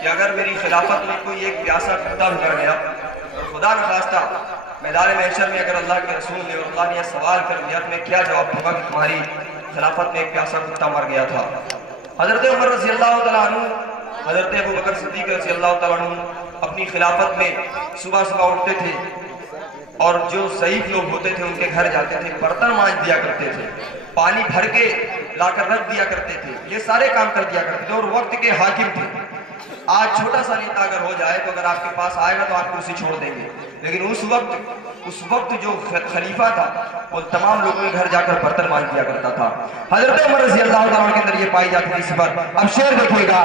कि अगर मेरी खिलाफत में कोई एक प्यासा कुत्ता भी मर गया और खुदा न खास्ता मैदान महशर में अगर अल्लाह के रसूल ने और अल्लाह ने सवाल कर दिया तो मैं क्या जवाब दूंगा कि तुम्हारी खिलाफत में एक प्यासा कुत्ता मर गया था। हज़रत उमर रज़ियल्लाहु तआला अन्हु, हज़रत अबू बकर सिद्दीक़ रज़ियल्लाहु तआला अन्हु अपनी खिलाफत में सुबह सुबह उठते थे और जो ज़ईफ लोग होते थे उनके घर जाते थे, बर्तन मांज दिया करते थे, पानी भर के लाकर रख दिया करते थे, ये सारे काम कर दिया करते थे और वक्त के हाकिम थे। आज छोटा सा नेता अगर हो जाए तो अगर आपके पास आएगा तो आप कुर्सी छोड़ देंगे, लेकिन उस वक्त जो खलीफा था वो तमाम लोगों के घर जाकर बर्तन मांज दिया करता था। हज़रत उमर रज़ियल्लाहु तआला के अंदर ये पाई जाती थी सिफत। अब शेर देखिएगा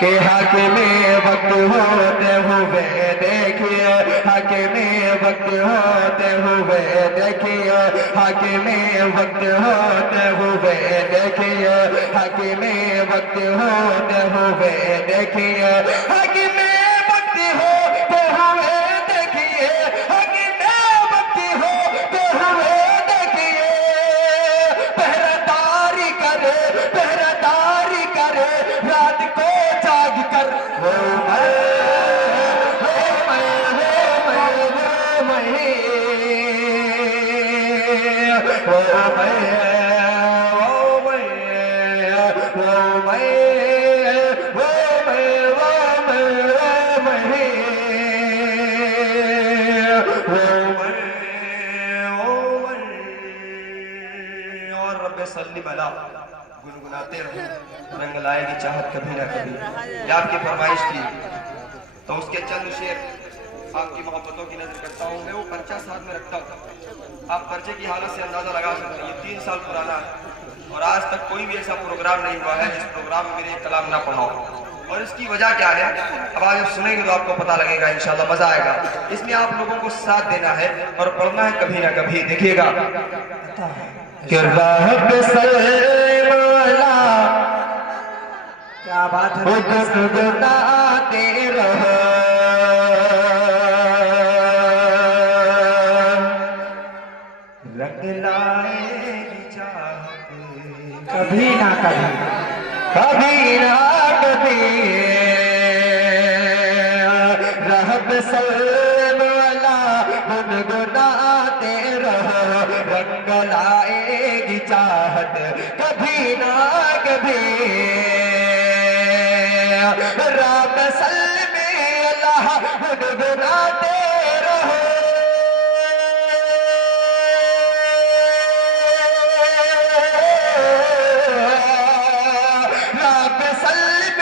कि हाकिमे वक्त होते हुए देखिए, के हाकिमे वक्त होते हुए देखिए, हाकिमे वक्त होते हुए देखिए, हाकिमे वक्त होते हुए देखिए, हाकिमे वक्त होते हुए देखिए, हाकिमे वक्त होते हुए देखिए, हाकिमे वक्त होते हुए देखिए, पहरेदारी करे, पहरेदारी करे रात को जाग कर, सल्ली बला गुनगुनाते रहो, रंग लाएगी चाहत कभी ना कभी। ये आपकी फरमाइश थी तो उसके चंद शेर आपकी मोहब्बतों की नजर करता हूँ। मैं वो पर्चा साथ में रखता हूँ, आप पर्चे की हालत से अंदाजा लगा सकते हैं। ये 3 साल पुराना है और आज तक कोई भी ऐसा प्रोग्राम नहीं हुआ है जिस प्रोग्राम में मेरे कलाम ना पढ़ा हो। और इसकी वजह क्या है, अब आज सुनेंगे तो आपको पता लगेगा, इंशाल्लाह मजा आएगा। इसमें आप लोगों को साथ देना है और पढ़ना है कभी ना कभी। देखिएगा क्या बात है, गुनगुनाते रहो, रंग लाएगी चाहत कभी ना कभी, कभी ना कभी, रहब सल्लम अला गुनगुनाते रहो, रंग लाएगी चाहत कभी ना कभी, राम सल्लम अला गुनगुनाते रहो, राम सल्लम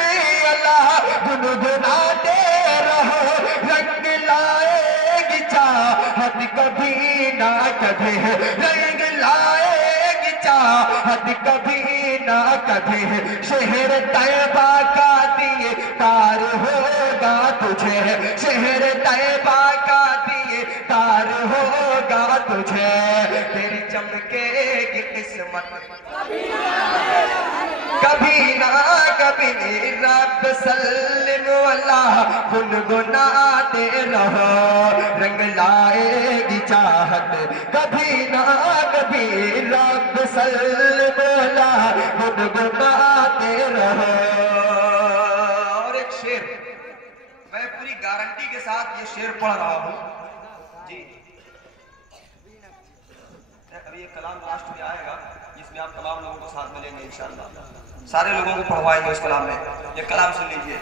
अला गुनगुनाते रहो, रंग लाएगी चाहत कभी ना कभी, रंग लाएगी चाहत चाहत कभी ना कभी शहर तैयबा का दिए तार होगा तुझे, शहर तैयबा का दिए तार होगा तुझे, तेरी चमकेगी किस्मत कभी ना कभी रब सल्लम अल्लाह गुनगुनाते रहो, रंग लाएगी चाहत कभी ना कभी रब सल्लम अल्लाह गुनगुनाते रहो। और एक शेर, मैं पूरी गारंटी के साथ ये शेर पढ़ रहा हूँ जी। अभी एक कलाम लास्ट में आएगा जिसमें आप तमाम लोगों को साथ मिलेंगे इंशाअल्लाह, सारे लोगों को पढ़वाएंगे उस कलाम में। ये कलाम सुन लीजिए,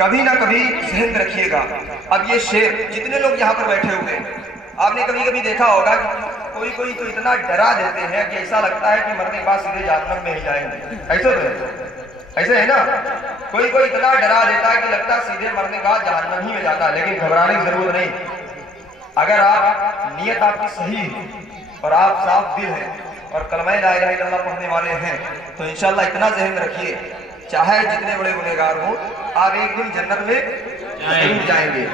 कभी ना कभी ज़हन में रखिएगा। अब ये शेर जितने लोग यहाँ पर बैठे हुए हैं, आपने कभी कभी देखा होगा कि कोई कोई तो इतना डरा देते हैं कि ऐसा लगता है कि मरने के बाद सीधे जहन्नम में ही जाएंगे। ऐसे तो है, ऐसे है ना, कोई कोई इतना डरा देता है कि लगता है सीधे मरने के बाद जहन्नम ही में जाता है। लेकिन घबराने की जरूरत नहीं, अगर आप नीयत आपकी सही और आप साफ दिल हैं और कलमा ला इलाहा इल्लल्लाह पढ़ने वाले हैं तो इंशाअल्लाह इतना ज़हन में रखिए, चाहे जितने बड़े गुनहगार हो आप एक दिन जन्नत में जाएंगे।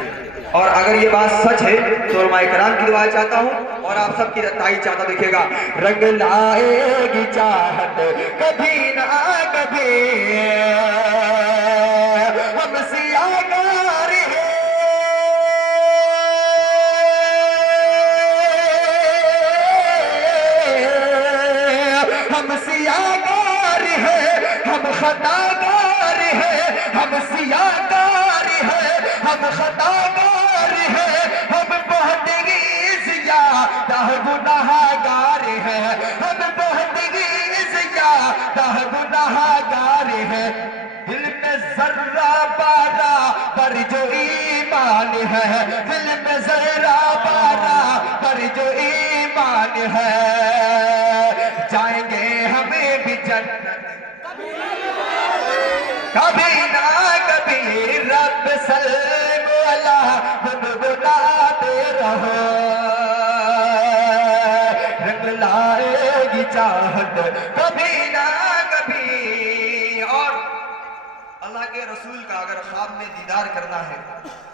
और अगर ये बात सच है तो उलमाए किराम की दुआ चाहता हूँ और आप सबकी ताईद चाहता देखिएगा। रंग लाएगी चाहत कभी ना कभी हम सियागार हैं, हम सियागार हैं, हम खतागार हैं, हम सियागार हैं, हम खतागार हैं, हम बहुत ही ज़्यादा गुनाहगार हैं, हम बहुत ही ज़्यादा गुनाहगार हैं। दिल में जर्रा बारा पर जो ईमान है, दिल में जर्रा बारा पर जो ईमान है, जाएंगे हमें भी जन्नत कभी ना कभी रब सल्लम अल्लाह गुनगुनाते रहो, रंग लाएगी चाहत कभी ना कभी। और अल्लाह के रसूल का अगर ख्वाब में दीदार करना है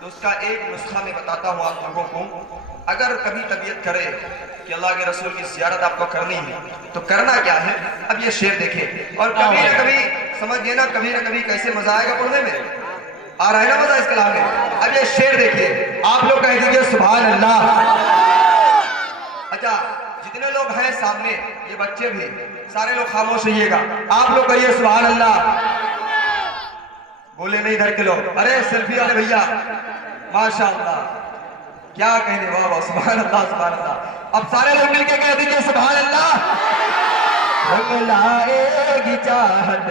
तो उसका एक नुस्खा मैं बताता हूँ आप लोगों को। अगर कभी तबीयत करे कि अल्लाह के रसूल की ज़ियारत आपको करनी है तो करना क्या है। अब ये शेर देखिए, और कभी ना कभी समझिए ना, कभी ना कभी कैसे मजा आएगा पढ़ने में, आ रहा है ना मजा इस कलाम में। अब ये शेर देखिए, आप लोग कह दीजिए सुभान अल्लाह। अच्छा, जितने लोग हैं सामने, ये बच्चे भी, सारे लोग खामोश रहिएगा, आप लोग कहिए सुभान अल्लाह। बोले नहीं इधर के लोग, अरे सेल्फी वाले भैया माशाअल्लाह, क्या कहने, वाह वाह सुभान अल्लाह सुभान अल्लाह। अब सारे लोग मिलके कह दीजिए सुभान अल्लाह। रंग लाएगी चाहत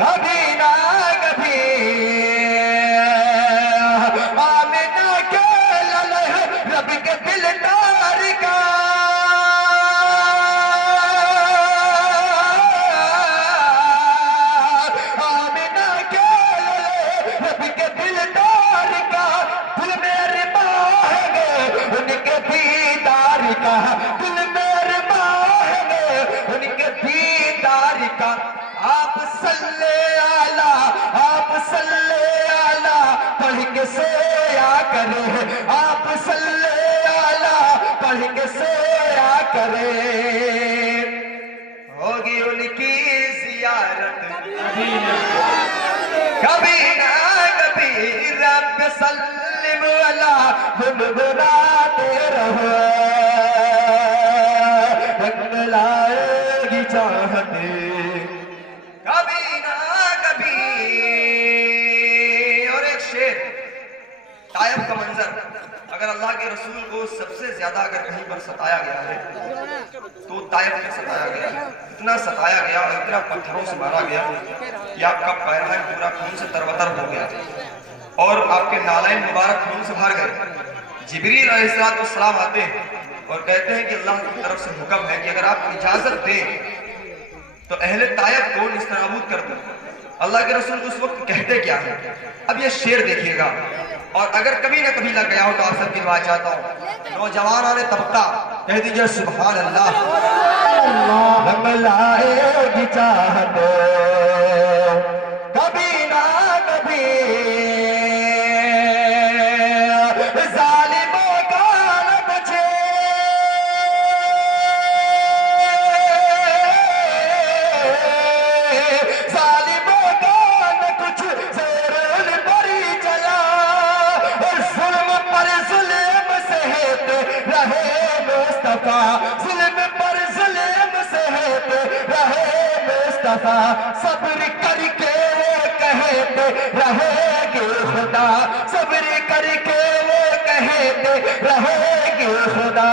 कभी ना कभी आमिना के ललह रब के दिलदार का, आमिना के ललह रब के दिलदार का, दिल मेरे मांगे उनके दीदार का, दिल मेरे मांगे उनके दीदार का। आप सल्ले आला, आप सल्ले आला पढ़ के सोया करे, आप सल्ले आला पढ़ के सोया करे, होगी उनकी ज़ियारत कभी ना कभी रब सल्लम अल्लाह गुनगुनाते रहो, रंग लाएगी चाहते कभी ना कभी। और एक शेर, तायब का मंजर, अगर अल्लाह के रसूल को सबसे ज्यादा अगर कहीं पर सताया गया है तो तायब में सताया गया, इतना सताया गया और इतना पत्थरों से मारा गया कि आपका पैर पूरा खून से तरबतर हो गया और आपके नालाइन मुबारक खून से भर गए। जिब्रील अलैहिस्सलाम आते हैं और कहते हैं कि अल्लाह की तरफ से हुक्म है कि अगर आप इजाजत दें तो अहले तायब को निस्तनाबूद कर दो। अल्लाह के रसूल उस वक्त कहते क्या है, अब ये शेर देखिएगा। और अगर कभी ना कभी लग गया हो तो आप सबकी दुआ चाहता हूँ, नौजवान तबका कह दीजिए सुभान अल्लाह। रंग लाएगी चाहत कभी ना कभी जालिमों का न बचे, जालिमों का न कुछ ज़ोर पर चला, और जुल्म पर जुल्म सहते रहे मुस्तफा, जुल्म पर जुल्म सहते रहे मुस्तफा, सब्र करके वो कहते रहेगे खुदा, सब्र करके वो कहते रहेगे खुदा,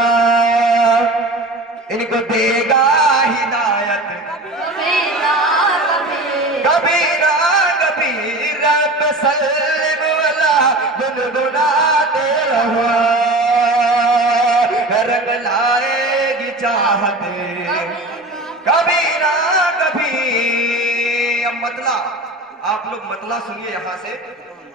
इनको देगा हिदायत कभी ना कभी, रब सल्लम वाला गुनगुनाते रहो, रंग लाएगी चाहत कभी ना कभी। अब मतला, आप लोग मतला सुनिए यहाँ से,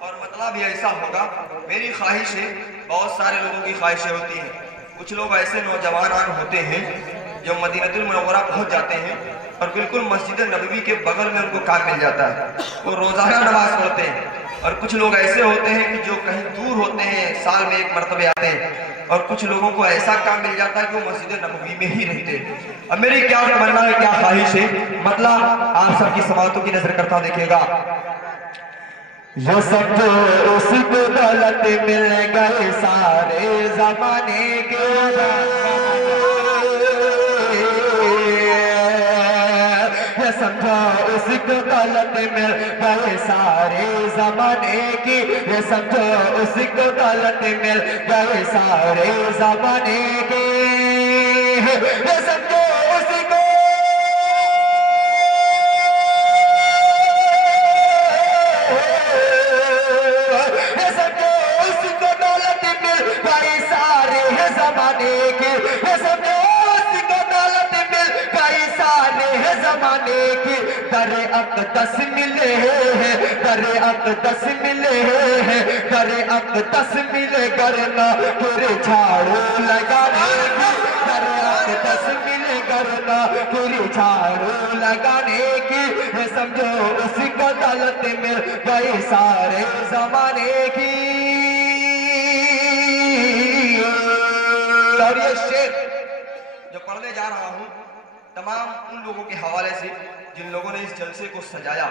और मतला भी ऐसा होगा, मेरी ख्वाहिश है, बहुत सारे लोगों की ख्वाहिशें होती हैं, कुछ लोग ऐसे नौजवान होते हैं जो मदीनतुल मुनव्वरा पहुंच जाते हैं और बिल्कुल मस्जिद नबवी के बगल में उनको काम मिल जाता है, वो रोजाना नमाज पढ़ते हैं, और कुछ लोग ऐसे होते हैं कि जो कहीं दूर होते हैं, साल में एक मरतबे आते हैं, और कुछ लोगों को ऐसा काम मिल जाता है कि वो मस्जिद नबवी में ही रहते हैं। अब मेरी क्या तमन्ना है, क्या ख्वाहिश है, मतलब आप सबकी समातों की नजर करता देखिएगा, जो सब उसको दौलत मिल गए सारे जमाने के, ये समझो उसको दौलत मिल गए सारे जमाने की, ये समझो उसको दौलत मिल गए सारे जमाने की, ये समझो उसको दौलत मिल गई सारे जमाने की, ये समझो उसको दौलत मिल गई सारे जमाने की, दरे अक़दस मिले हैं, दरे अक़दस मिले हैं, दरे अक़दस मिले करना पूरे झाड़ू लगाने की, दरे अक़दस मिले करना पूरी झाड़ू लगाने की, समझो उसी को दौलत मिल गई सारे जमाने की। और ये शेर जो पढ़ने जा रहा हूँ तमाम उन लोगों के हवाले से जिन लोगों ने इस जलसे को सजाया,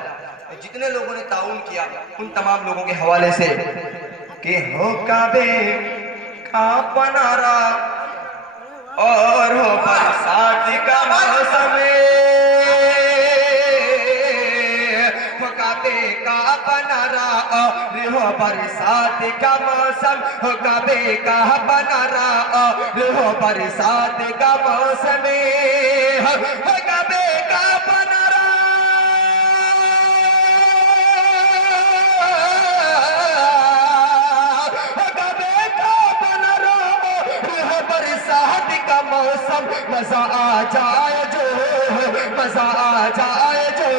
जितने लोगों ने ताउन किया, उन तमाम लोगों के हवाले से कि हो काबे का बनारा और हो बरसात का मौसम, हो काबे का बनारा और हो बरसात का मौसम, हो काबे का बनारा और हो बरसात का मौसम, हो काबे का बनारा का मौसम, मजा आ जाए जो, मजा आ जाए जो,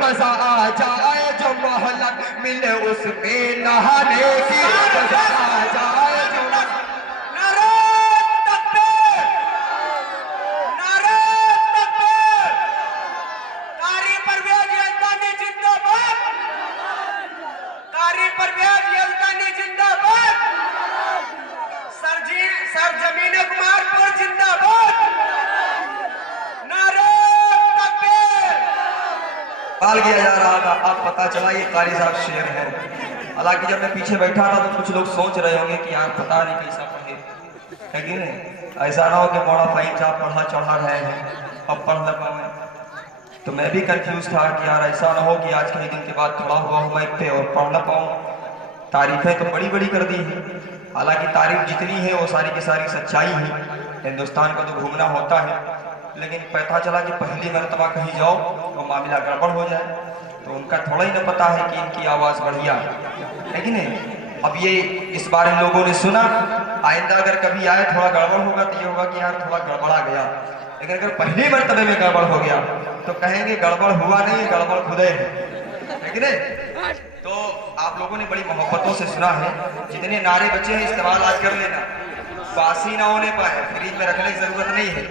मजा आ जाए जो, मोहलत मिले उसमें नहाने की, मजा आ जाए जो। नारे तकबीर, नारे तकबीर, कारी परवेज यल्दानी जिंदाबाद, कारी परवेज यल्दानी जिंदाबाद, सर जमीन कुमारपुर जिंदाबाद, नारे तकबीर। कॉल किया जा रहा था, अब पता चला ये कारी साहब शेर है। हालांकि जब मैं पीछे बैठा था तो कुछ लोग सोच रहे होंगे कि यार पता नहीं कैसा पढ़े, है कि नहीं, ऐसा ना हो कि बड़ा फाइन साहब पढ़ा चढ़ा रहे हैं अब पढ़ न पाए, तो मैं भी कंफ्यूज था कि यार ऐसा ना हो कि आज के दिन के बाद खड़ा हुआ हूँ माइक पे और पढ़ न पाऊँ। तारीफें तो बड़ी बड़ी कर दी है, हालांकि तारीफ जितनी है वो सारी की सारी सच्चाई है, हिंदुस्तान को तो घूमना होता है, लेकिन पता चला कि पहली मरतबा कहीं जाओ तो मामला गड़बड़ हो जाए, तो उनका थोड़ा ही न पता है कि इनकी आवाज़ बढ़िया है कि नहीं। अब ये इस बार इन लोगों ने सुना, आइंदा अगर कभी आए थोड़ा गड़बड़ होगा तो ये होगा कि यार थोड़ा गड़बड़ा गया, लेकिन अगर पहले मरतबे में गड़बड़ हो गया तो कहेंगे गड़बड़ हुआ नहीं, गड़बड़ खुदे है कि नहीं। तो आप लोगों ने बड़ी मोहब्बतों से सुना है, जितने नारे बचे हैं इस्तेमाल आज कर लेना, बासी ना होने पाए, फ्रिज में रखने की जरूरत नहीं है।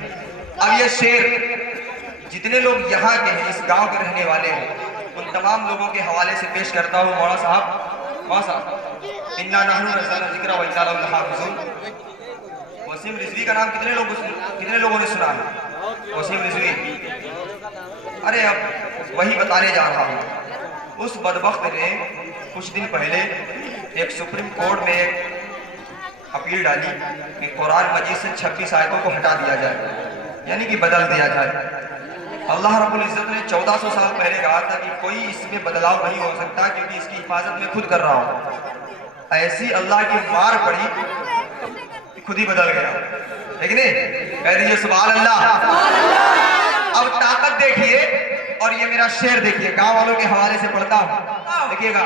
अब ये शेर जितने लोग यहाँ के हैं, इस गांव के रहने वाले हैं, उन तमाम लोगों के हवाले से पेश करता हूँ। मौला साहब, इन्ना नहनु नज़्ज़लना ज़िक्रा व इन्ना लहु लहाफ़िज़ून। वसीम रिज़वी का नाम कितने लोगों ने सुना है? वसीम रिज़वी, अरे अब वही बताने जा रहा हूँ। उस बदबख्त ने कुछ दिन पहले एक सुप्रीम कोर्ट में एक अपील डाली कि कुरान मजीद से 26 आयतों को हटा दिया जाए, यानी कि बदल दिया जाए। अल्लाह रब्बुल इज़्ज़त ने 1400 साल पहले कहा था कि कोई इसमें बदलाव नहीं हो सकता, क्योंकि इसकी हिफाजत मैं खुद कर रहा हूँ। ऐसी अल्लाह की मार पड़ी, खुद ही बदल गया, लेकिन कह दीजिए सुभान अल्लाह। अब ताकत देखिए, और ये मेरा शेर देखिए, गांव वालों के हवाले से पढ़ता हूँ, देखिएगा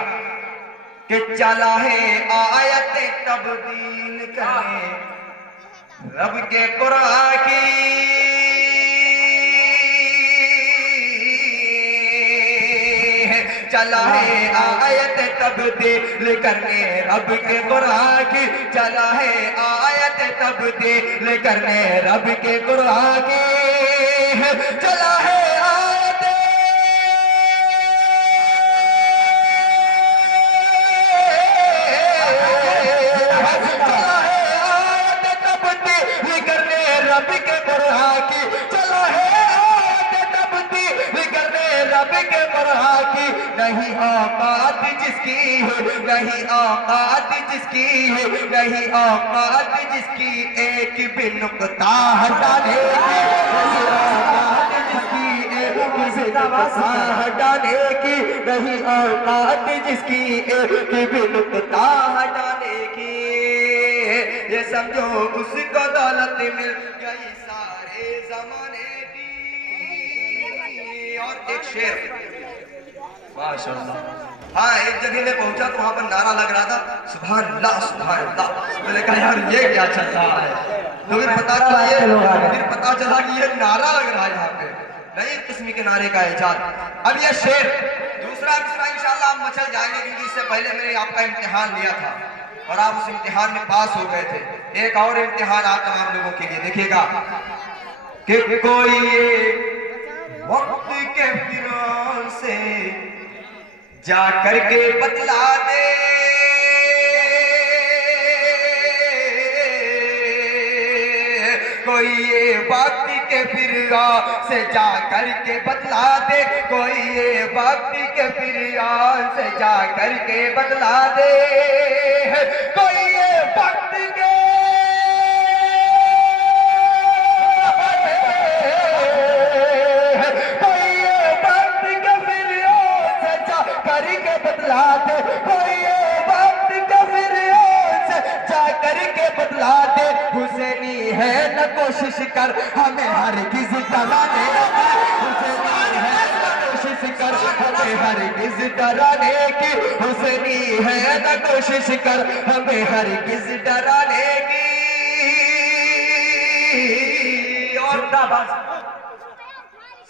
कि चला है आयत तब्दील करने रब के कुरान की, चला है आयत तब्दील करने रब के कुरान की, चला है आयत तब्दील करने रब के कुरान की, चला है नहीं औकात जिसकी है, नहीं औकात जिसकी है, नहीं औकात जिसकी एक भी नुक्ता हटाने की, नहीं औकात जिसकी एक भी नुक्ता हटाने की, नहीं औकात जिसकी एक भी नुक्ता हटाने की। ये समझो उसको दौलत मिल गई सारे जमाने की। और एक शेर, माशाअल्लाह, हाँ, एक जगह में पहुंचा तो वहां पर नारा लग रहा था सुभान अल्लाह सुभान अल्लाह। मैंने कहा यार ये क्या चल रहा है, तो फिर पता चला कि ये नारा लग रहा है यहाँ पे, नई किस्म के नारे का इजाद। अब ये शेर दूसरा मिसरा इंशाल्लाह आप मचल जाएंगे, क्योंकि इससे पहले मैंने आपका इम्तिहान लिया था और आप उस इम्तिहान में पास हो गए थे। एक और इम्तिहान आप तमाम लोगों के लिए, देखिएगा कि कोई वक्त के फिरान से जा करके बतला दे, कोई ये वक्त के फिरा से जा करके बतला दे, कोई ये वक्त के फिरा से जा करके बतला दे, कोई ये वक्त के बदला दे, कोई वक्त के फिर जा करके बदला दे। हुसैनी है न कोशिश कर हमें हरगिज़ डराने, हुसैनी है न कोशिश कर हमें हरगिज़ डराने की, हुसैनी है न कोशिश कर हमें हरगिज़ डराने की। और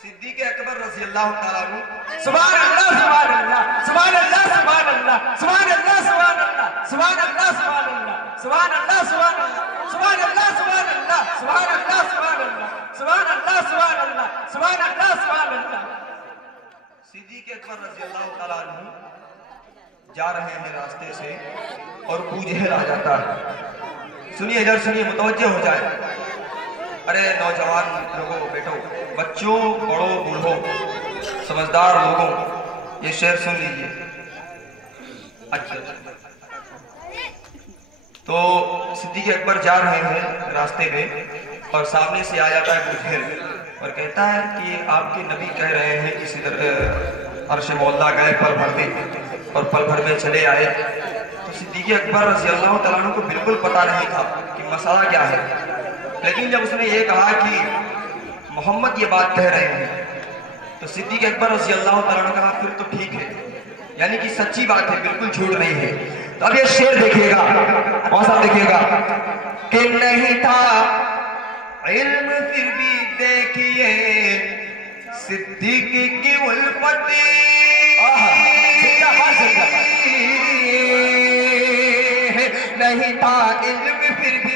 सिद्दीक़ अकबर रज़ी अल्लाह ताला अन्हु, सुभान अल्लाह सुभान अल्लाह सुभान अल्लाह सुभान अल्लाह सुभान अल्लाह सुभान अल्लाह सुभान अल्लाह सुभान अल्लाह सुभान अल्लाह सुभान अल्लाह सुभान अल्लाह सुभान अल्लाह सुभान अल्लाह सुभान अल्लाह सुभान अल्लाह सुभान अल्लाह सुभान अल्लाह सुभान अल्लाह। सिद्दीक़ अकबर रज़ी अल्लाह ताला अन्हु जा रहे हैं रास्ते से और अबू जहल आ जाता है। सुनिए, इधर सुनिए, मुतवज्जे हो जाए। अरे नौजवान लोगों, बेटो, बच्चों, बड़ों, बूढ़ों, समझदार लोगों, ये शेर सुन लीजिए। अच्छा, तो सिद्दीक़ अकबर जा रहे हैं रास्ते में और सामने से आ जाता है अबू जहल और कहता है कि आपके नबी कह रहे हैं कि अर्श मौला गए पल भर में, और पल भर में चले आए। तो सिद्दीक़ अकबर रज़ी अल्लाह तआला अन्हु को बिल्कुल पता नहीं था कि मसला क्या है, लेकिन जब उसने ये कहा कि मोहम्मद ये बात कह रहे हैं, तो सिद्दीक़ अकबर रज़ी अल्लाह तआला अन्हु ने कहा फिर तो ठीक है, यानी कि सच्ची बात है, बिल्कुल झूठ नहीं है। तो अब ये शेर देखिएगा, मौसा देखिएगा कि नहीं था इल्म फिर भी देखिए सिद्दीक़ की उल्फत, नहीं था इल्म फिर भी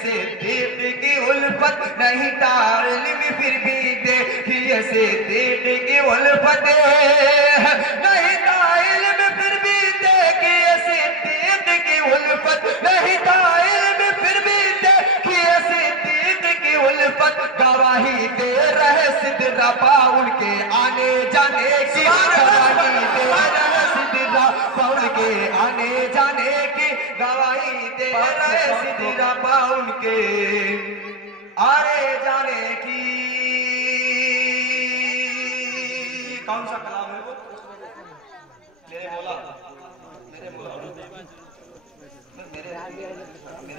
सिद्दीक की उल्फत नहीं तालिम फिर भी देखिए सिद्दीक की उल्फत नहीं तालिम फिर भी देखिए सिद्दीक की उल्फत नहीं तालिम फिर भी देखिए सिद्दीक की उल्फत गवाही दे रहे सिद्दीक़ पाउन के आने जाने की गवाही दे रहे सिद्दीक़ पाउन के आने जाने की गवाही दे रहे सिद्दीक़ पाउन के आने जाने की। कौन सा कलाम है वो? मेरे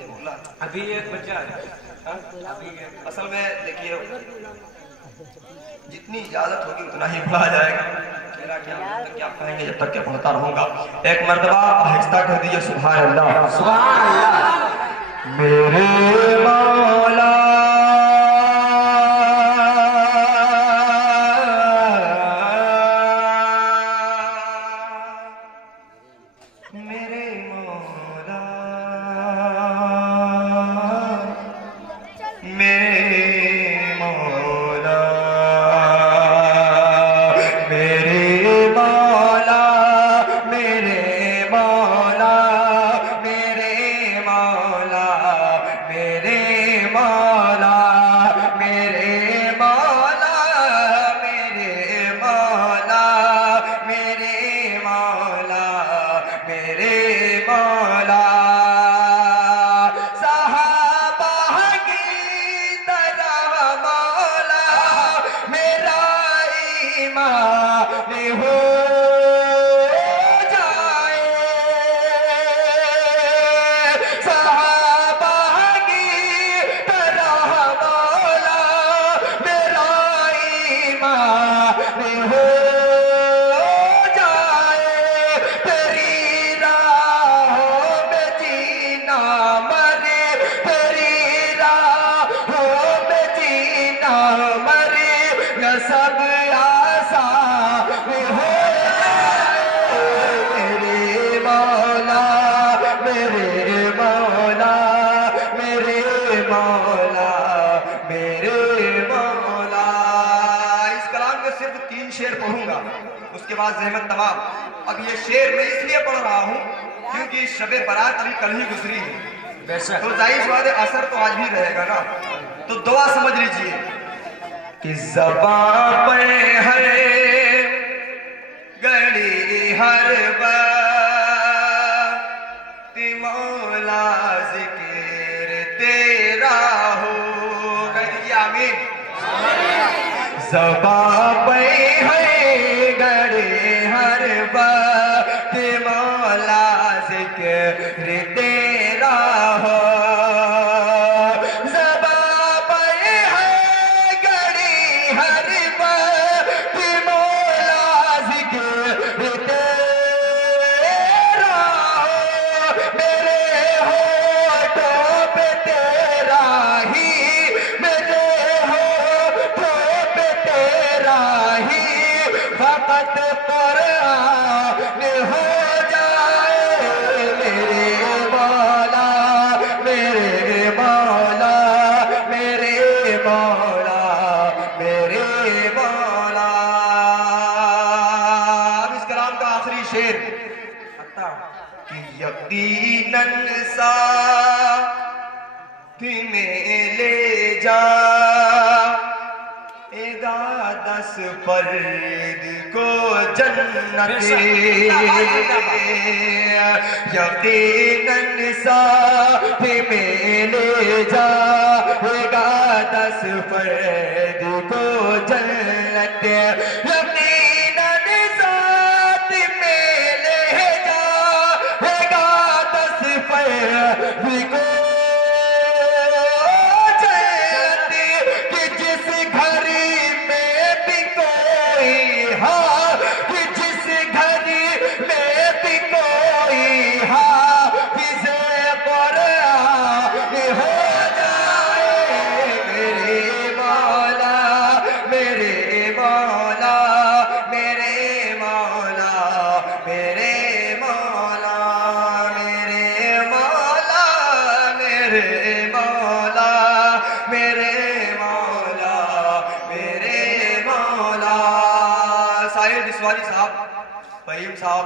मौला अभी एक बच्चा असल में देखिए जितनी इजाजत होगी उतना ही पढ़ा जाएगा। मेरा क्या कहेंगे जब तक के पढ़ता रहूंगा। एक मर्तबा आहिस्ता कह दीजिए सुभान अल्लाह सुभान अल्लाह। मेरे मौला ज़हमत तमाम। अब ये शेर मैं इसलिए पढ़ रहा हूँ क्योंकि शबे बारात अभी कल ही गुजरी है, तो जाहिर बात है असर तो आज भी रहेगा ना। तो दुआ समझ लीजिए कि ज़बां पे है गड़ी हर बात मौला ज़िक्र तेरा हो गई। आमीन। ज़बां पे है गड़ी हर बात मौला ज़िक्र तेरा हो। ज़बां पे है गड़ी हर बात मौला ज़िक्र तेरा हो। मेरे होठों पे तेरा ही, मेरे होठों पे तेरा ही फकत कुरान हो जाए। मेरे मौला मेरे मौला मेरे मौला मेरे मौला। अब इस कलाम का आखिरी शेर कि यकीनन साथ में ले जा 10 फर्द को जन्नत, यकीनन साथ में ले जाएगा 10 फर्द को जन्नत। यकीनन साथ में ले जाएगा 10 फर्द को मेरे साहब,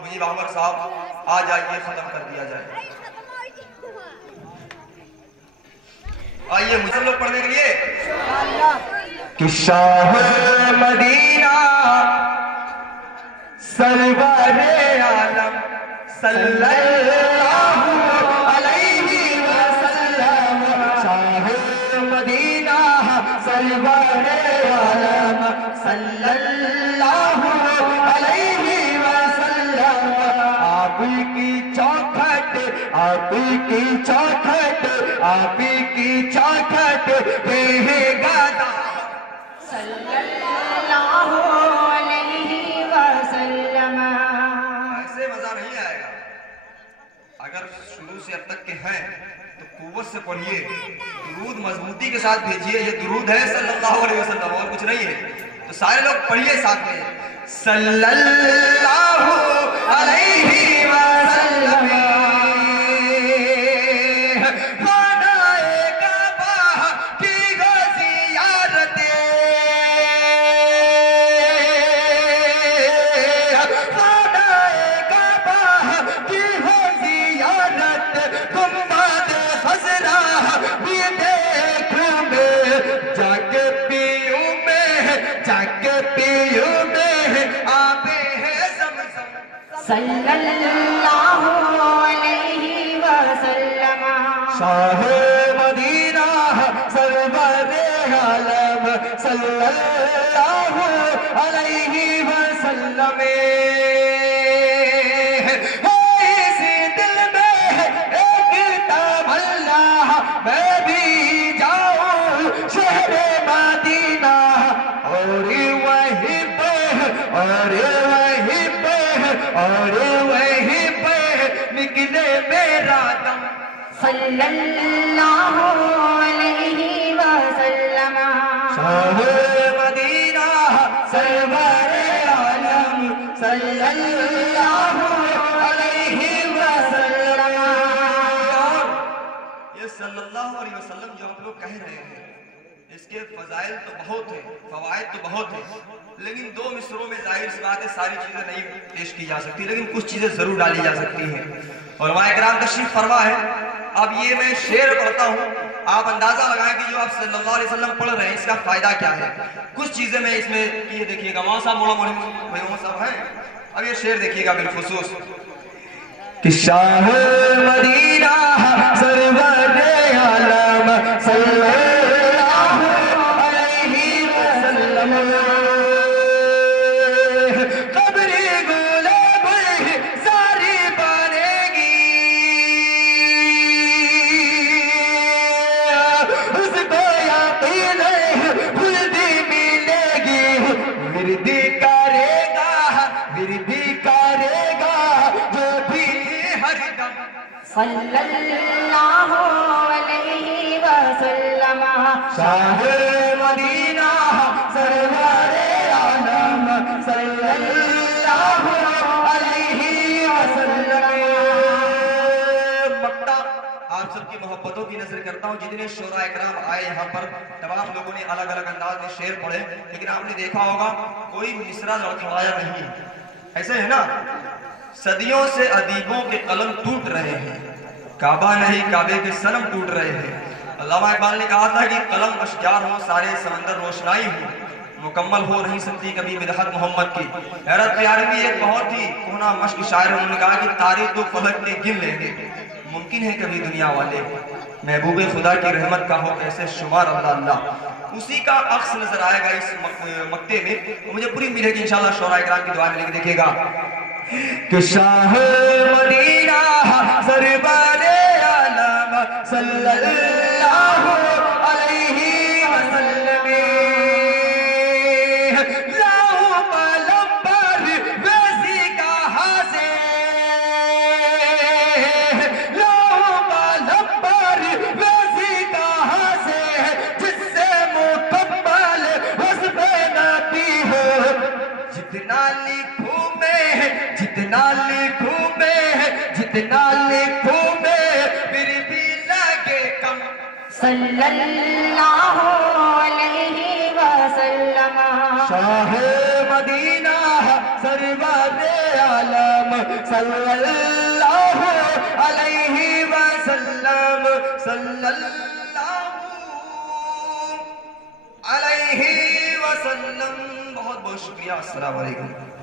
मुजीब अहमद साहब आ जाइए, खत्म कर दिया जाए। आइए मुझे लोग पढ़ने के लिए कि शाह मदीना सरवरे आलम सल्लल्लाहु अलैहि वसल्लम, शाह मदीना सरवरे आलम सल्लल्लाहु अलैहि वसल्लम, आपकी चौखट, आपकी चौखट, आपकी चौखट पे है गादा सल्लल्लाहु अलैहि वसल्लम। ऐसे मजा नहीं आएगा। अगर शुरू से अब तक के हैं तो कुव्वत से पढ़िए, दुरूद मजबूती के साथ भेजिए। ये दुरूद है सल्लल्लाहु अलैहि वसल्लम और कुछ नहीं है। तो सारे लोग पढ़िए साथ में, सल्लल्लाहु अलैहि वसल्लम। सल्लल्लाहु अलैहि वसल्लम, शाह मदीना सरवरे आलम सल्लल्लाहु अलैहि वसल्लम। इसी दिल में एक तमन्ना, मैं भी जाऊं शहरे मदीना, और वहीं पे, और वहीं पे, और वहीं पे निकले मेरा दम। सल्लल्लाहु अलैहि वसल्लम, शाह मदीना सरवरे आलम सल्लल्लाहु अलैहि वसल्लम। ये सल्लल्लाहु अलैहि वसल्लम जो आप लोग कह रहे हैं, इसके फजाइल तो बहुत हैं, फवाइद तो बहुत हैं, लेकिन दो मिसरों में जाहिर सी बात है सारी चीजें नहीं पेश की जा सकती, लेकिन कुछ चीजें जरूर डाली जा सकती हैं। और वहाँ इकराम तशरीफ फरमा है। अब ये मैं शेर पढ़ता हूँ, आप अंदाजा लगाएं कि जो आप सल्लल्लाहु अलैहि वसल्लम पढ़ रहे हैं इसका फायदा क्या है। कुछ चीजें मैं इसमें ये देखिएगा, वहाँ साहब मोड़ा मोड़ी साहब है। अब ये शेर देखिएगा बिलखुसूस कि शाह मदीना सरवरे आलम सल्लल्लाहु अलैहि वसल्लम, कब्री गुलाब सारी बनेगी, उसको यकीन खुल्दी मिलेगी, विरदी करेगा, विरदी करेगा जो भी हरदम। सल्लल्लाहु अलैहि वसल्लम, शाह मदीना सरवरे आलम सल्लल्लाहु अलैहि वसल्लम। मक्ता आप सबकी मोहब्बतों की नजर करता हूँ। जितने शोरा इकराम आए यहाँ पर, तमाम लोगों ने अलग अलग अंदाज में शेर पढ़े, लेकिन आपने देखा होगा कोई मिसरा लड़खड़ाया नहीं। ऐसे है ना, सदियों से अदीबों के कलम टूट रहे हैं, काबा नहीं काबे के सनम टूट रहे हैं। अल्लामा इकबाल ने कहा था कि कलम अशजार हो, सारे समंदर रोशनाई हो, मुकम्मल हो नहीं सकती कभी मिदहत मोहम्मद की। हैरत प्यारी भी एक बहुत ही कोना मश्क शायर, उन्होंने कहा कि तारीख तो फलक के गिन लेंगे, मुमकिन है कभी दुनिया वाले महबूबे खुदा की रहमत का हो कैसे शुमार। अल्लाह अल्लाह, उसी का अक्स नजर आएगा इस मक्ते में। मुझे पूरी उम्मीद है कि इंशाअल्लाह शोरा इकराम की दुआ में लिख देखिएगा कि शाह मदीना सरवरे आलम सल्लल्लाहु अलैहि वसल्लम, लाहू कलम पर वैसी कहाँ से, लाहू कलम पर वैसी कहाँ से, जिससे मुकम्मल वस्फ़ नबी हो। जितना लिखूं मैं, जितना लिखूं मैं, जितना लिखूं मैं, फिर भी लगे कम। सल्लल्लाहु अलैहि वसल्लम, शाहे मदीना सरवरे आलम सल्लल्लाहु अलैहि वसल्लम सल्लल्लाहु अलैहि वसल्लम। बहुत बहुत शुक्रिया। अस्सलाम वालेकुम।